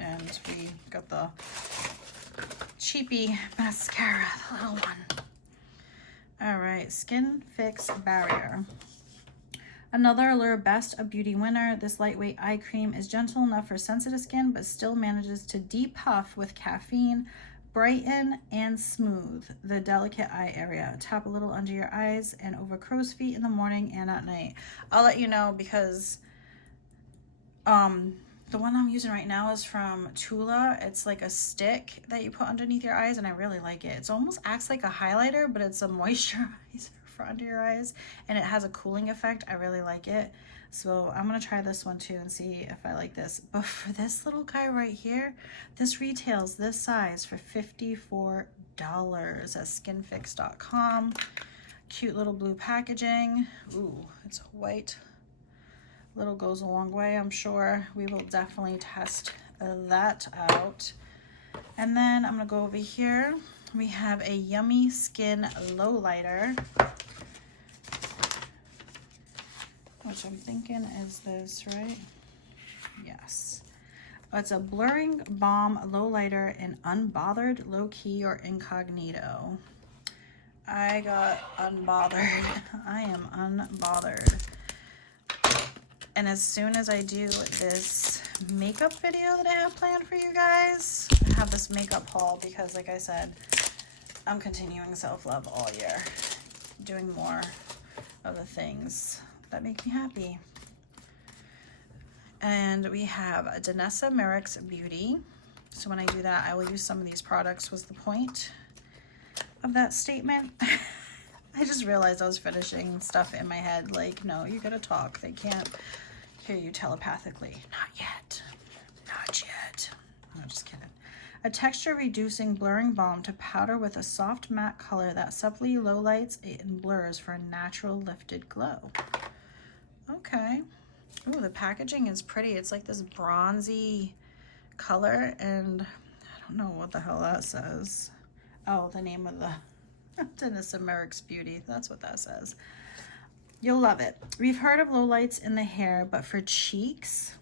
And we got the cheapy mascara, the little one. All right, Skin Fix Barrier. Another Allure Best of Beauty winner. This lightweight eye cream is gentle enough for sensitive skin, but still manages to depuff with caffeine, brighten, and smooth the delicate eye area. Tap a little under your eyes and over crow's feet in the morning and at night. I'll let you know because the one I'm using right now is from Tula. It's like a stick that you put underneath your eyes, and I really like it. It almost acts like a highlighter, but it's a moisturizer for under your eyes, and it has a cooling effect. I really like it. So I'm gonna try this one too and see if I like this. But for this little guy right here, this retails this size for $54 at skinfix.com. Cute little blue packaging. Ooh, it's white Little goes a long way, I'm sure. We will definitely test that out. And then I'm gonna go over here. We have a Yummy Skin Lowlighter, which I'm thinking is this, right? Yes. It's a blurring balm lowlighter in unbothered, low key, or incognito. I got unbothered. I am unbothered. And as soon as I do this makeup video that I have planned for you guys, I have this makeup haul because, like I said, I'm continuing self-love all year, doing more of the things that make me happy. And we have Danessa Merrick's Beauty. So when I do that, I will use some of these products, was the point of that statement. I just realized I was finishing stuff in my head. Like, no, you gotta talk. They can't hear you telepathically. Not yet. Not yet. No, just kidding. A texture reducing blurring balm to powder with a soft matte color that subtly lowlights and blurs for a natural lifted glow. Okay. Ooh, the packaging is pretty. It's like this bronzy color, and I don't know what the hell that says. Oh, the name of the Danessa Merrick's Beauty. That's what that says. You'll love it. We've heard of lowlights in the hair, but for cheeks,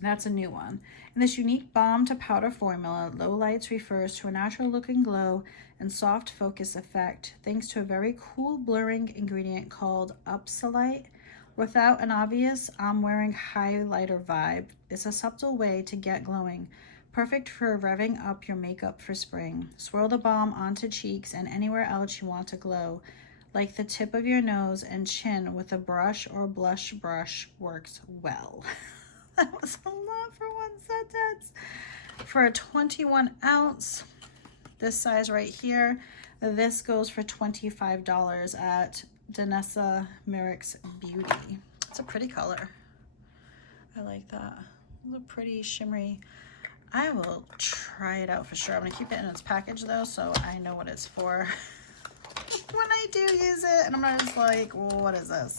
that's a new one. In this unique balm to powder formula, lowlights refers to a natural looking glow and soft focus effect thanks to a very cool blurring ingredient called Upsolite. Without an obvious I'm wearing highlighter vibe, it's a subtle way to get glowing. Perfect for revving up your makeup for spring. Swirl the balm onto cheeks and anywhere else you want to glow. Like the tip of your nose and chin with a brush or blush brush works well. That was a lot for one sentence. For a 21 ounce, this size right here, this goes for $25 at Danessa Merrick's Beauty. It's a pretty color. I like that. It's a pretty shimmery. I will try it out for sure. I'm gonna keep it in its package though, so I know what it's for when I do use it, and I'm not just like, well, what is this?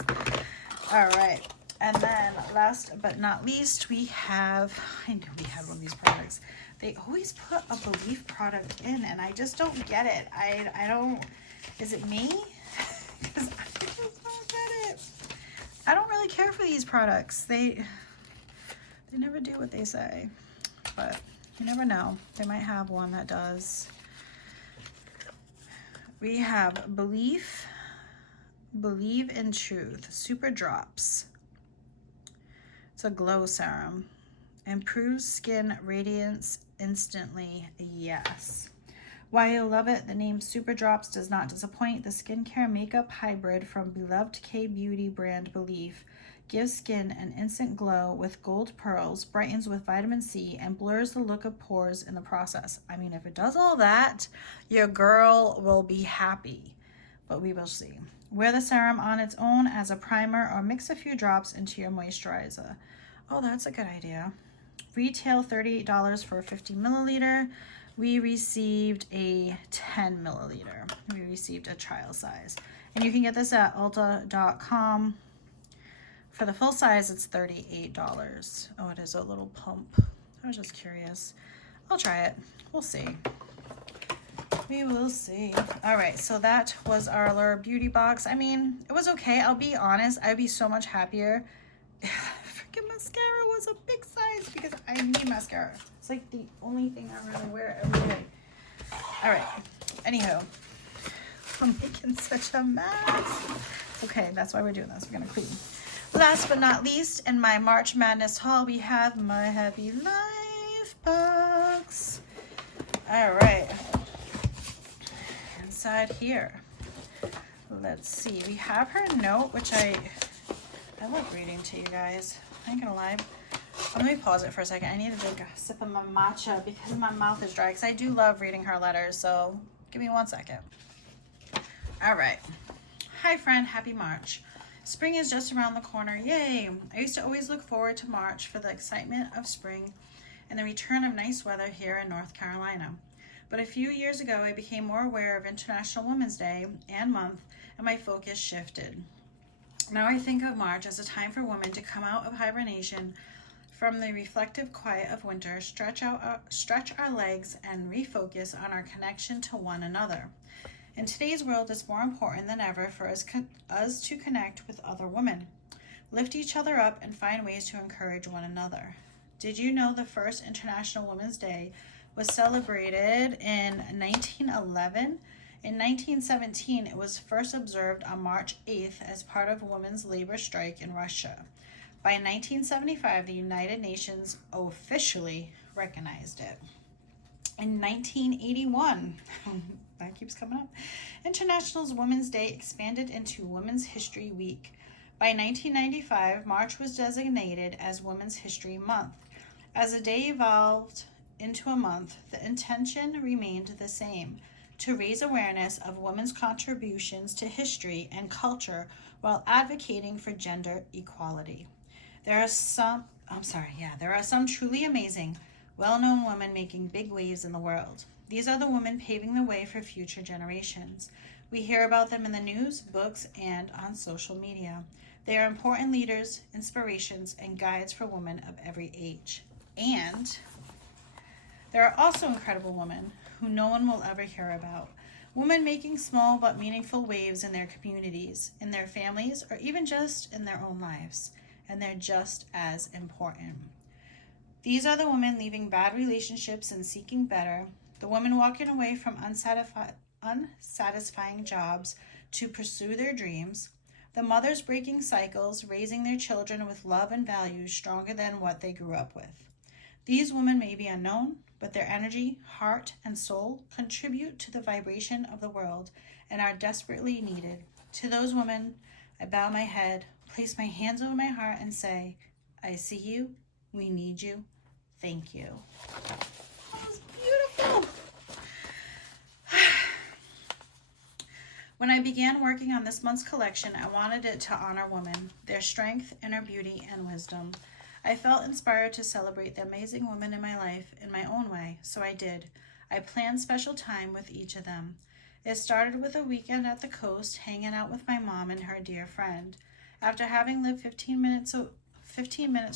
All right, and then last but not least, we have, I knew we had one of these products. They always put a Belief product in, and I just don't get it. I don't, is it me? Because I just don't get it. I don't really care for these products. They never do what they say, but you never know. They might have one that does. We have Believe in Truth Super Drops. It's a glow serum. Improves skin radiance instantly. Yes. While you love it, the name Super Drops does not disappoint. The skincare makeup hybrid from beloved K-beauty brand Belief gives skin an instant glow with gold pearls, brightens with vitamin C, and blurs the look of pores in the process. I mean, if it does all that, your girl will be happy, but we will see. Wear the serum on its own as a primer or mix a few drops into your moisturizer. Oh, that's a good idea. Retail $38 for a 50 milliliter. We received a 10 milliliter. We received a trial size. And you can get this at ulta.com. For the full size, it's $38. Oh, it is a little pump. I was just curious. I'll try it. We'll see. We will see. All right, so that was our Allure beauty box. I mean, it was okay. I'll be honest. I'd be so much happier if freaking mascara was a big size because I need mascara. It's like the only thing I really wear every day. All right. Anywho, I'm making such a mess. Okay, that's why we're doing this. We're gonna clean. Last but not least, in my March Madness haul, we have my Happy Life box. All right. Inside here, let's see. We have her note, which I love reading to you guys. I ain't gonna lie. Let me pause it for a second. I need to take a sip of my matcha because my mouth is dry. Because I do love reading her letters. So give me 1 second. All right. Hi, friend. Happy March. Spring is just around the corner. Yay! I used to always look forward to March for the excitement of spring and the return of nice weather here in North Carolina. But a few years ago, I became more aware of International Women's Day and month, and my focus shifted. Now I think of March as a time for women to come out of hibernation from the reflective quiet of winter, stretch our legs, and refocus on our connection to one another. In today's world, it's more important than ever for us to connect with other women, lift each other up, and find ways to encourage one another. Did you know the first International Women's Day was celebrated in 1911? In 1917, it was first observed on March 8th as part of a women's labor strike in Russia. By 1975, the United Nations officially recognized it. In 1981, that keeps coming up, International Women's Day expanded into Women's History Week. By 1995, March was designated as Women's History Month. As the day evolved into a month, the intention remained the same: to raise awareness of women's contributions to history and culture while advocating for gender equality. There are some truly amazing, well-known women making big waves in the world. These are the women paving the way for future generations. We hear about them in the news, books, and on social media. They are important leaders, inspirations, and guides for women of every age. And there are also incredible women who no one will ever hear about. Women making small but meaningful waves in their communities, in their families, or even just in their own lives. And they're just as important. These are the women leaving bad relationships and seeking better, the women walking away from unsatisfying jobs to pursue their dreams, the mothers breaking cycles, raising their children with love and values stronger than what they grew up with. These women may be unknown, but their energy, heart, and soul contribute to the vibration of the world and are desperately needed. To those women, I bow my head, place my hands over my heart, and say, I see you, we need you, thank you. That was beautiful. When I began working on this month's collection, I wanted it to honor women, their strength, inner beauty, and wisdom. I felt inspired to celebrate the amazing women in my life in my own way, so I did. I planned special time with each of them. It started with a weekend at the coast, hanging out with my mom and her dear friend. After having lived 15 minutes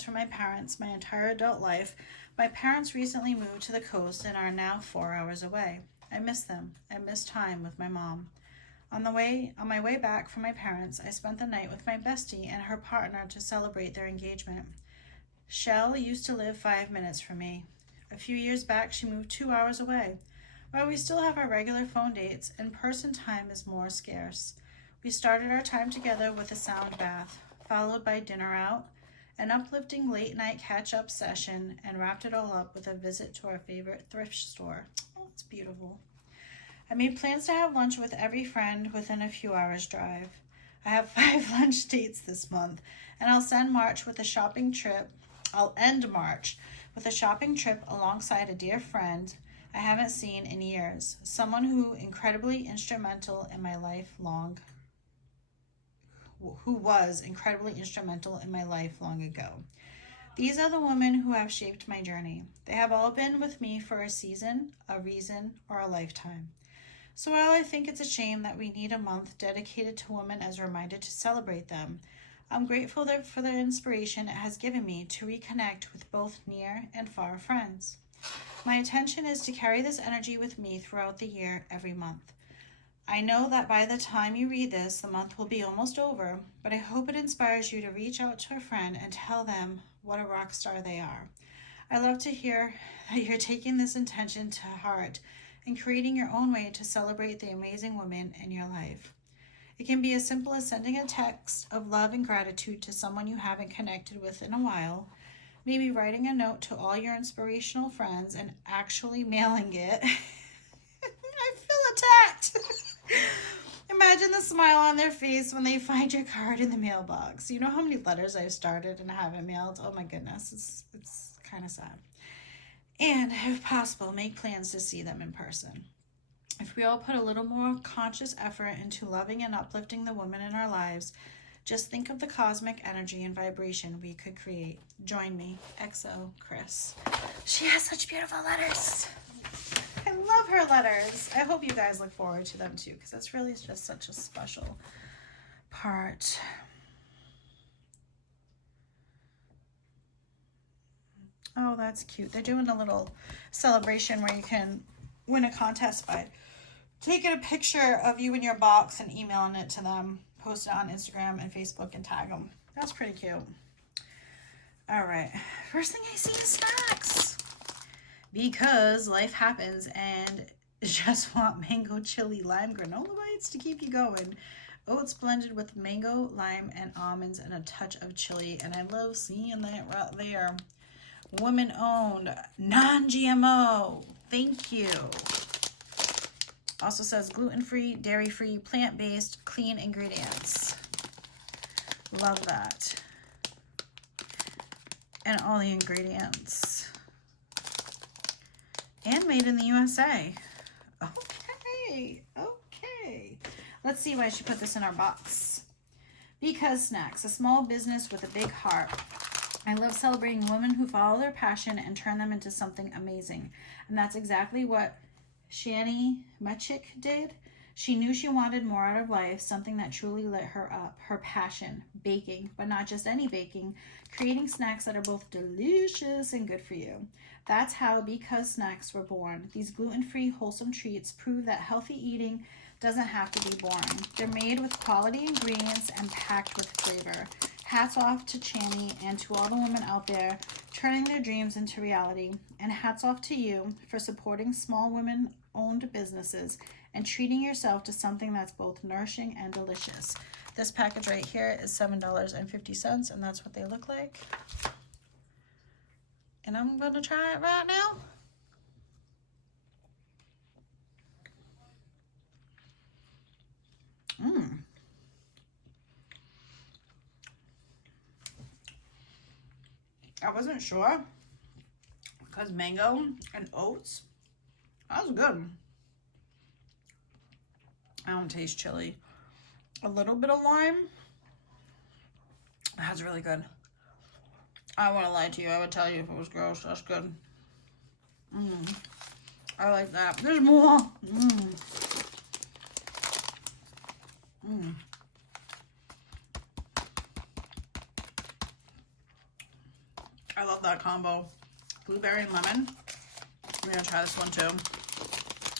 from my parents my entire adult life, my parents recently moved to the coast and are now 4 hours away. I miss them. I miss time with my mom. On my way back from my parents, I spent the night with my bestie and her partner to celebrate their engagement. Shell used to live 5 minutes from me. A few years back, she moved 2 hours away. While we still have our regular phone dates, in-person time is more scarce. We started our time together with a sound bath, followed by dinner out, an uplifting late-night catch-up session, and wrapped it all up with a visit to our favorite thrift store. Oh, it's beautiful. I made plans to have lunch with every friend within a few hours' drive. I have 5 lunch dates this month, and I'll end March with a shopping trip alongside a dear friend I haven't seen in years, someone who was incredibly instrumental in my life long ago. These are the women who have shaped my journey. They have all been with me for a season, a reason, or a lifetime. So while I think it's a shame that we need a month dedicated to women as a reminder to celebrate them, I'm grateful for the inspiration it has given me to reconnect with both near and far friends. My intention is to carry this energy with me throughout the year, every month. I know that by the time you read this, the month will be almost over, but I hope it inspires you to reach out to a friend and tell them what a rock star they are. I love to hear that you're taking this intention to heart and creating your own way to celebrate the amazing women in your life. It can be as simple as sending a text of love and gratitude to someone you haven't connected with in a while, maybe writing a note to all your inspirational friends and actually mailing it. I feel attacked. Imagine the smile on their face when they find your card in the mailbox. You know how many letters I've started and haven't mailed? Oh my goodness, it's kind of sad. And if possible, make plans to see them in person. If we all put a little more conscious effort into loving and uplifting the women in our lives, just think of the cosmic energy and vibration we could create. Join me, XO Chris. She has such beautiful letters. I love her letters. I hope you guys look forward to them too, because that's really just such a special part. Oh, that's cute. They're doing a little celebration where you can win a contest by taking a picture of you in your box and emailing it to them. Post it on Instagram and Facebook and tag them. That's pretty cute. All right. First thing I see is snacks. Because life happens and just want mango chili lime granola bites to keep you going. Oats blended with mango, lime, and almonds and a touch of chili. And I love seeing that right there. Woman owned, non-GMO. Thank you. Also says gluten-free, dairy-free, plant-based, clean ingredients. Love that. And all the ingredients. And made in the USA. Okay, okay. Let's see why she put this in our box. Because Snacks, a small business with a big heart. I love celebrating women who follow their passion and turn them into something amazing. And that's exactly what Shani Machik did. She knew she wanted more out of life, something that truly lit her up. Her passion, baking, but not just any baking, creating snacks that are both delicious and good for you. That's how Because Snacks were born. These gluten-free, wholesome treats prove that healthy eating doesn't have to be boring. They're made with quality ingredients and packed with flavor. Hats off to Chani and to all the women out there turning their dreams into reality. And hats off to you for supporting small women-owned businesses and treating yourself to something that's both nourishing and delicious. This package right here is $7.50, and that's what they look like. And I'm going to try it right now. I wasn't sure because mango and oats, that was good. I don't taste chili. A little bit of lime, that's really good. I don't want to lie to you. I would tell you if it was gross. That's good. I like that. There's more. I love that combo. Blueberry and lemon. I'm going to try this one too.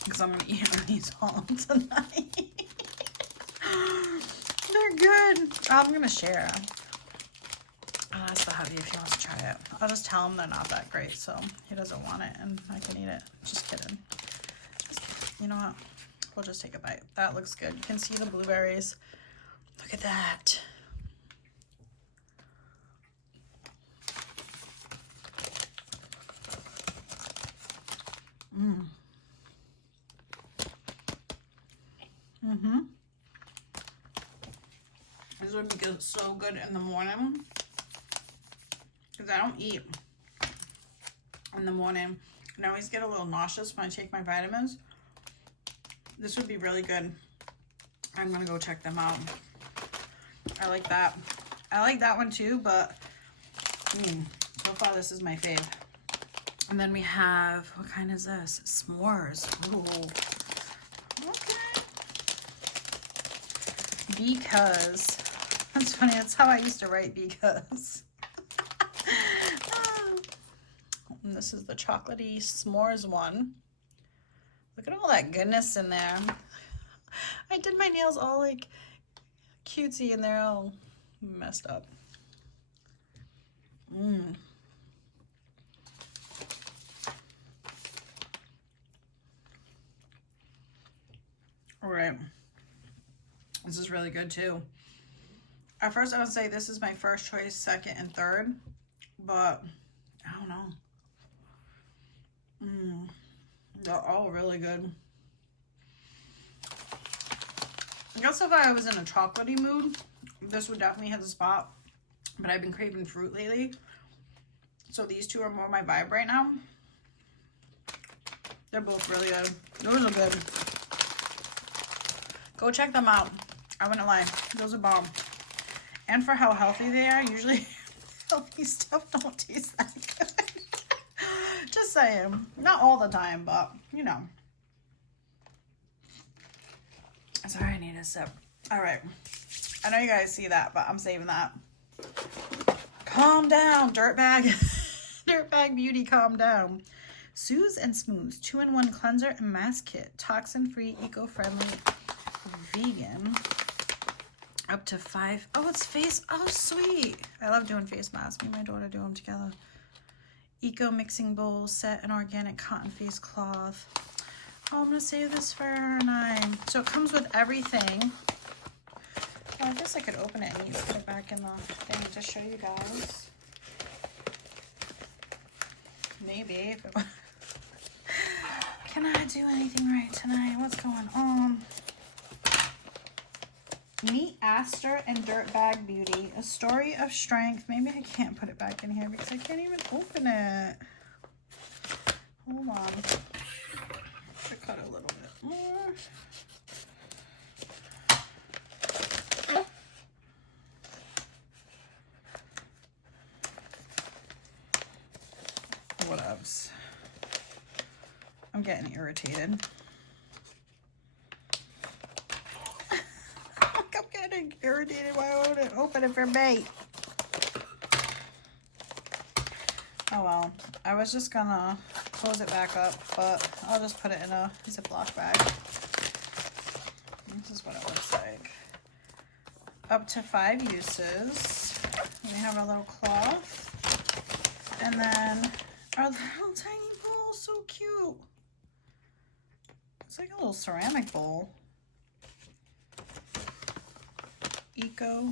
Because I'm going to eat these all tonight. They're good. I'm going to share. I'll ask the hubby if he wants to try it. I'll just tell him they're not that great, so he doesn't want it and I can eat it. Just kidding. Just kidding. You know what? We'll just take a bite. That looks good. You can see the blueberries. Look at that. This would be so good in the morning because I don't eat in the morning and I always get a little nauseous when I take my vitamins. This would be really good. I'm gonna go check them out. I like that. I like that one too, but so far this is my fave. And then we have, what kind is this? S'mores. Ooh. Okay. Because, that's funny, that's how I used to write because. And this is the chocolatey s'mores one. Look at all that goodness in there. I did my nails all like cutesy and they're all messed up. All right. This is really good too. At first I would say this is my first choice, second and third, but I don't know. They're all really good. I guess if I was in a chocolatey mood, this would definitely hit the spot, but I've been craving fruit lately. So these two are more my vibe right now. They're both really good. Those are good. Go check them out. I wouldn't lie. Those are bomb. And for how healthy they are, usually healthy stuff don't taste that good. Just saying. Not all the time, but you know. Sorry, I need a sip. All right. I know you guys see that, but I'm saving that. Calm down, dirtbag. Dirtbag Beauty, calm down. Soothes and Smooths 2-in-1 cleanser and mask kit. Toxin-free, eco-friendly, vegan. Up to 5. Oh, it's face. Oh, sweet. I love doing face masks. Me and my daughter do them together. Eco mixing bowl set, an organic cotton face cloth. Oh, I'm going to save this for $9. So it comes with everything. Well, I guess I could open it and you put it back in the thing to show you guys. Maybe. Can I do anything right tonight? What's going on? Meet Aster and Dirtbag Beauty, a story of strength. Maybe I can't put it back in here because I can't even open it. Hold on. Should cut a little bit more. Whatevs. I'm getting irritated. I'm getting irritated. Why won't it open it for me? Oh well. I was just gonna close it back up, but I'll just put it in a Ziploc bag. This is what it looks like. Up to 5 uses. We have a little cloth. And then our little tiny bowl. So cute. It's like a little ceramic bowl. Eco.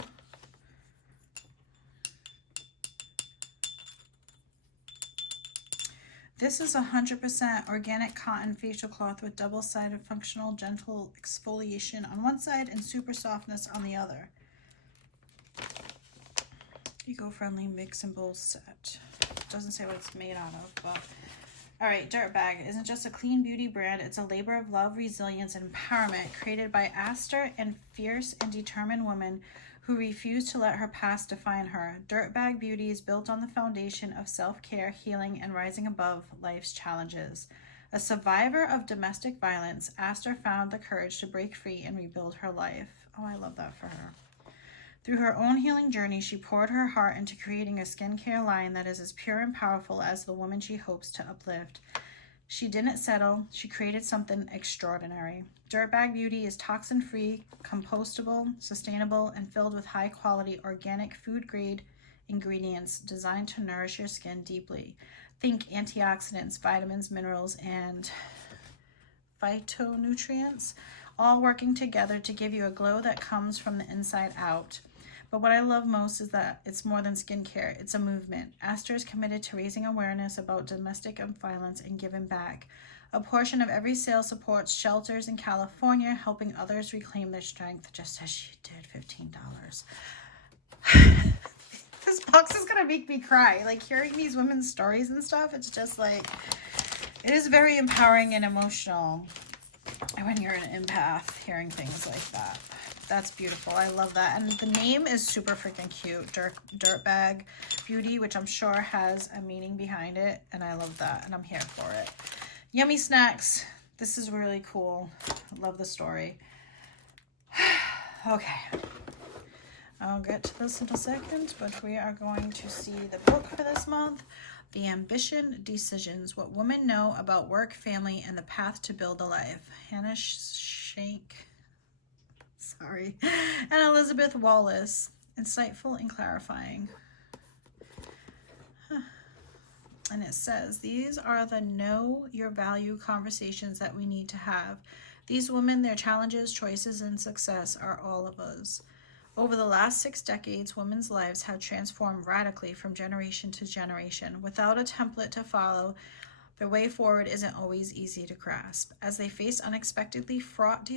This is 100% organic cotton facial cloth with double-sided functional gentle exfoliation on one side and super softness on the other. Eco-friendly mix and bowl set. Doesn't say what it's made out of, but all right. Dirtbag isn't just a clean beauty brand. It's a labor of love, resilience, and empowerment created by Aster and fierce and determined women who refuse to let her past define her. Dirtbag Beauty is built on the foundation of self-care, healing, and rising above life's challenges. A survivor of domestic violence, Aster found the courage to break free and rebuild her life. Oh, I love that for her. Through her own healing journey, she poured her heart into creating a skincare line that is as pure and powerful as the woman she hopes to uplift. She didn't settle. She created something extraordinary. Dirtbag Beauty is toxin-free, compostable, sustainable, and filled with high-quality organic food-grade ingredients designed to nourish your skin deeply. Think antioxidants, vitamins, minerals, and phytonutrients, all working together to give you a glow that comes from the inside out. But what I love most is that it's more than skincare. It's a movement. Aster is committed to raising awareness about domestic violence and giving back. A portion of every sale supports shelters in California, helping others reclaim their strength, just as she did. $15. This box is going to make me cry. Like, hearing these women's stories and stuff, it's just like, it is very empowering and emotional. And when you're an empath, hearing things like that. That's beautiful. I love that. And the name is super freaking cute. Dirtbag Beauty, which I'm sure has a meaning behind it. And I love that. And I'm here for it. Yummy snacks. This is really cool. I love the story. Okay. I'll get to this in a second, but we are going to see the book for this month. The Ambition Decisions, What Women Know About Work, Family, and the Path to Build a Life. Hannah Shank. Sorry. And Elizabeth Wallace. Insightful and clarifying. And it says, these are the know your value conversations that we need to have. These women, their challenges, choices, and success are all of us. Over the last 6 decades, women's lives have transformed radically from generation to generation. Without a template to follow, their way forward isn't always easy to grasp. As they face unexpectedly fraught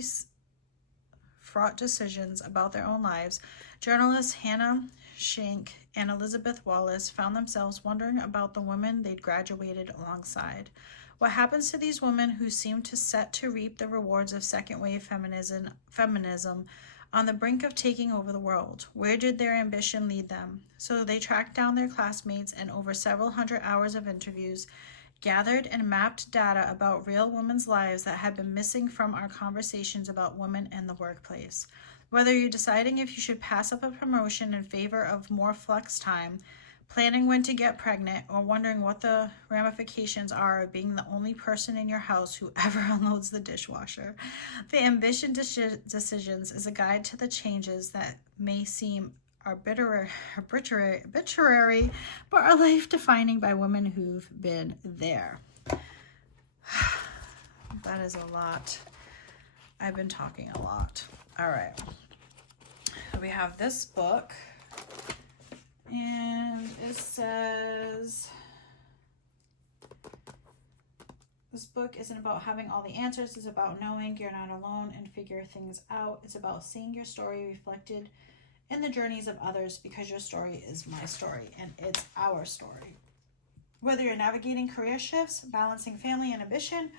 decisions about their own lives, journalists Hannah Shank and Elizabeth Wallace found themselves wondering about the women they'd graduated alongside. What happens to these women who seem to set to reap the rewards of second-wave feminism on the brink of taking over the world? Where did their ambition lead them? So they tracked down their classmates and over several hundred hours of interviews, gathered and mapped data about real women's lives that had been missing from our conversations about women in the workplace. Whether you're deciding if you should pass up a promotion in favor of more flex time, planning when to get pregnant, or wondering what the ramifications are of being the only person in your house who ever unloads the dishwasher. The Ambition Decisions is a guide to the changes that may seem arbitrary, but are life-defining by women who've been there. That is a lot. I've been talking a lot. All right. We have this book, and it says, this book isn't about having all the answers. It's about knowing you're not alone and figure things out. It's about seeing your story reflected in the journeys of others, because your story is my story and it's our story. Whether you're navigating career shifts, balancing family and ambition,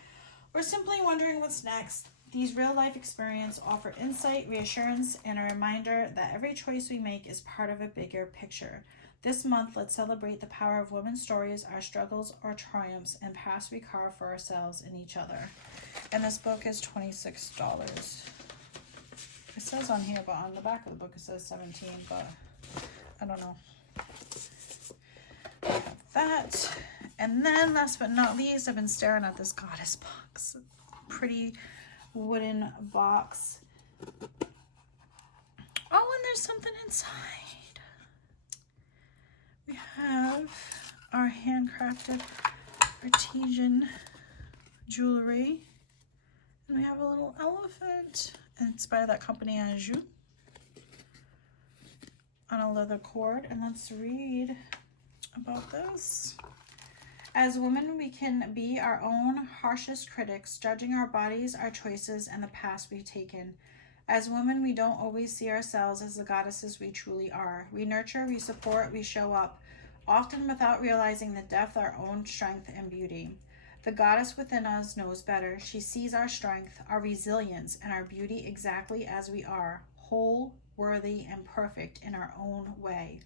or simply wondering what's next, these real-life experiences offer insight, reassurance, and a reminder that every choice we make is part of a bigger picture. This month, let's celebrate the power of women's stories, our struggles, our triumphs, and paths we carve for ourselves and each other. And this book is $26. It says on here, but on the back of the book it says 17, but I don't know. We have that. And then last but not least, I've been staring at this goddess box. Pretty wooden box. Oh, and there's something inside. We have our handcrafted artisan jewelry. And we have a little elephant. And it's by that company Allure on a leather cord. And let's read about this. As women, we can be our own harshest critics, judging our bodies, our choices, and the paths we've taken. As women, we don't always see ourselves as the goddesses we truly are. We nurture, we support, we show up, often without realizing the depth of our own strength and beauty. The goddess within us knows better. She sees our strength, our resilience, and our beauty exactly as we are, whole, worthy, and perfect in our own way.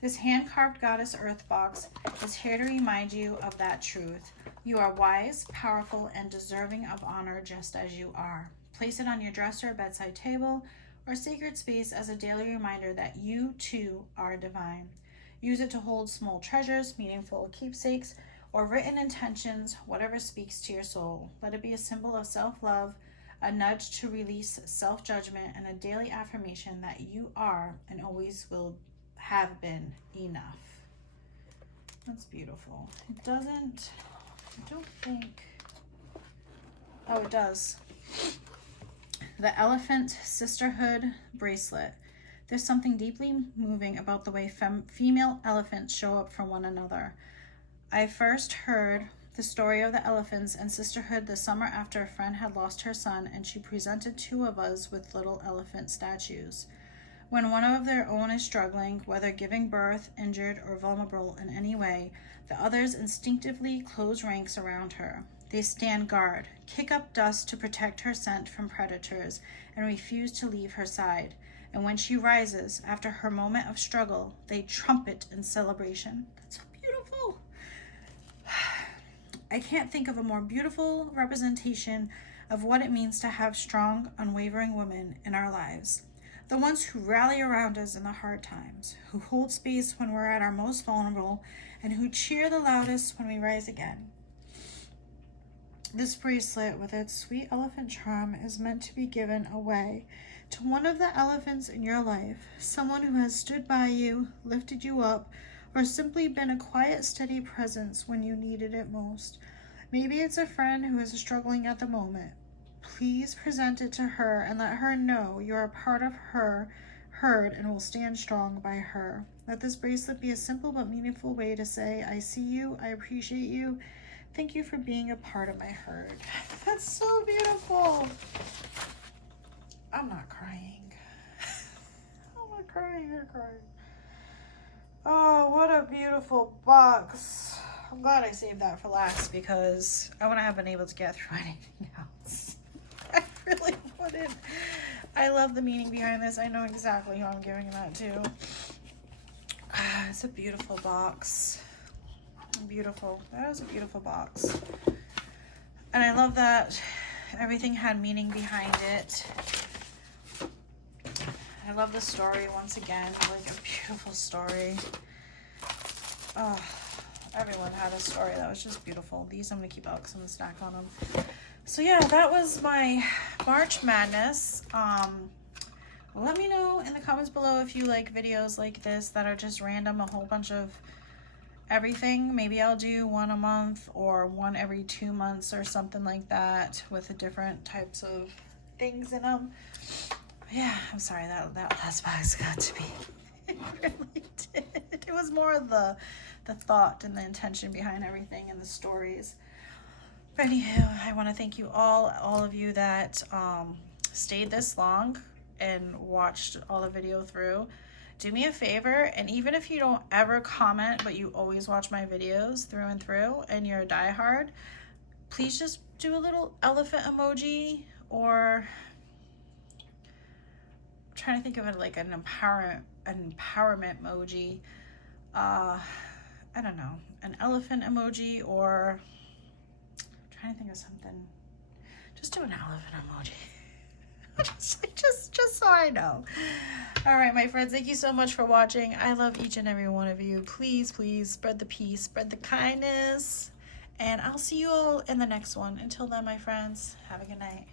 This hand-carved goddess earth box is here to remind you of that truth. You are wise, powerful, and deserving of honor just as you are. Place it on your dresser, bedside table, or sacred space as a daily reminder that you too are divine. Use it to hold small treasures, meaningful keepsakes, or written intentions, whatever speaks to your soul. Let it be a symbol of self-love, a nudge to release self-judgment, and a daily affirmation that you are and always will have been enough. That's beautiful. It doesn't, I don't think, oh, it does. The Elephant Sisterhood bracelet. There's something deeply moving about the way female elephants show up for one another. I first heard the story of the elephants and sisterhood the summer after a friend had lost her son, and she presented 2 of us with little elephant statues. When one of their own is struggling, whether giving birth, injured, or vulnerable in any way, the others instinctively close ranks around her. They stand guard, kick up dust to protect her scent from predators, and refuse to leave her side. And when she rises, after her moment of struggle, they trumpet in celebration. That's so beautiful. I can't think of a more beautiful representation of what it means to have strong, unwavering women in our lives. The ones who rally around us in the hard times, who hold space when we're at our most vulnerable, and who cheer the loudest when we rise again. This bracelet with its sweet elephant charm is meant to be given away to one of the elephants in your life, someone who has stood by you, lifted you up, or simply been a quiet, steady presence when you needed it most. Maybe it's a friend who is struggling at the moment. Please present it to her and let her know you are a part of her, heard, and will stand strong by her. Let this bracelet be a simple but meaningful way to say, I see you, I appreciate you, thank you for being a part of my herd. That's so beautiful. I'm not crying. I'm not crying, you're crying. Oh, what a beautiful box. I'm glad I saved that for last because I wouldn't have been able to get through anything else. I really wouldn't. I love the meaning behind this. I know exactly who I'm giving that to. It's a beautiful box. Beautiful. That was a beautiful box. And I love that everything had meaning behind it. I love the story once again, like a beautiful story. Oh, everyone had a story that was just beautiful. These I'm gonna keep out because I'm gonna snack on them. So yeah, that was my March Madness. Let me know in the comments below if you like videos like this that are just random, a whole bunch of everything. Maybe I'll do one a month or one every 2 months or something like that with the different types of things in them. Yeah, I'm sorry that last box got to be. It really did. It was more of the thought and the intention behind everything and the stories. But anywho, I want to thank you all of you that stayed this long and watched all the video through. Do me a favor, and even if you don't ever comment, but you always watch my videos through and through, and you're a diehard, please just do a little elephant emoji, or I'm trying to think of it like an empowerment emoji. I don't know, an elephant emoji, or I'm trying to think of something. Just do an elephant emoji. just so I know. All right, my friends, thank you so much for watching. I love each and every one of you. Please spread the peace, spread the kindness, and I'll see you all in the next one. Until then, my friends, have a good night.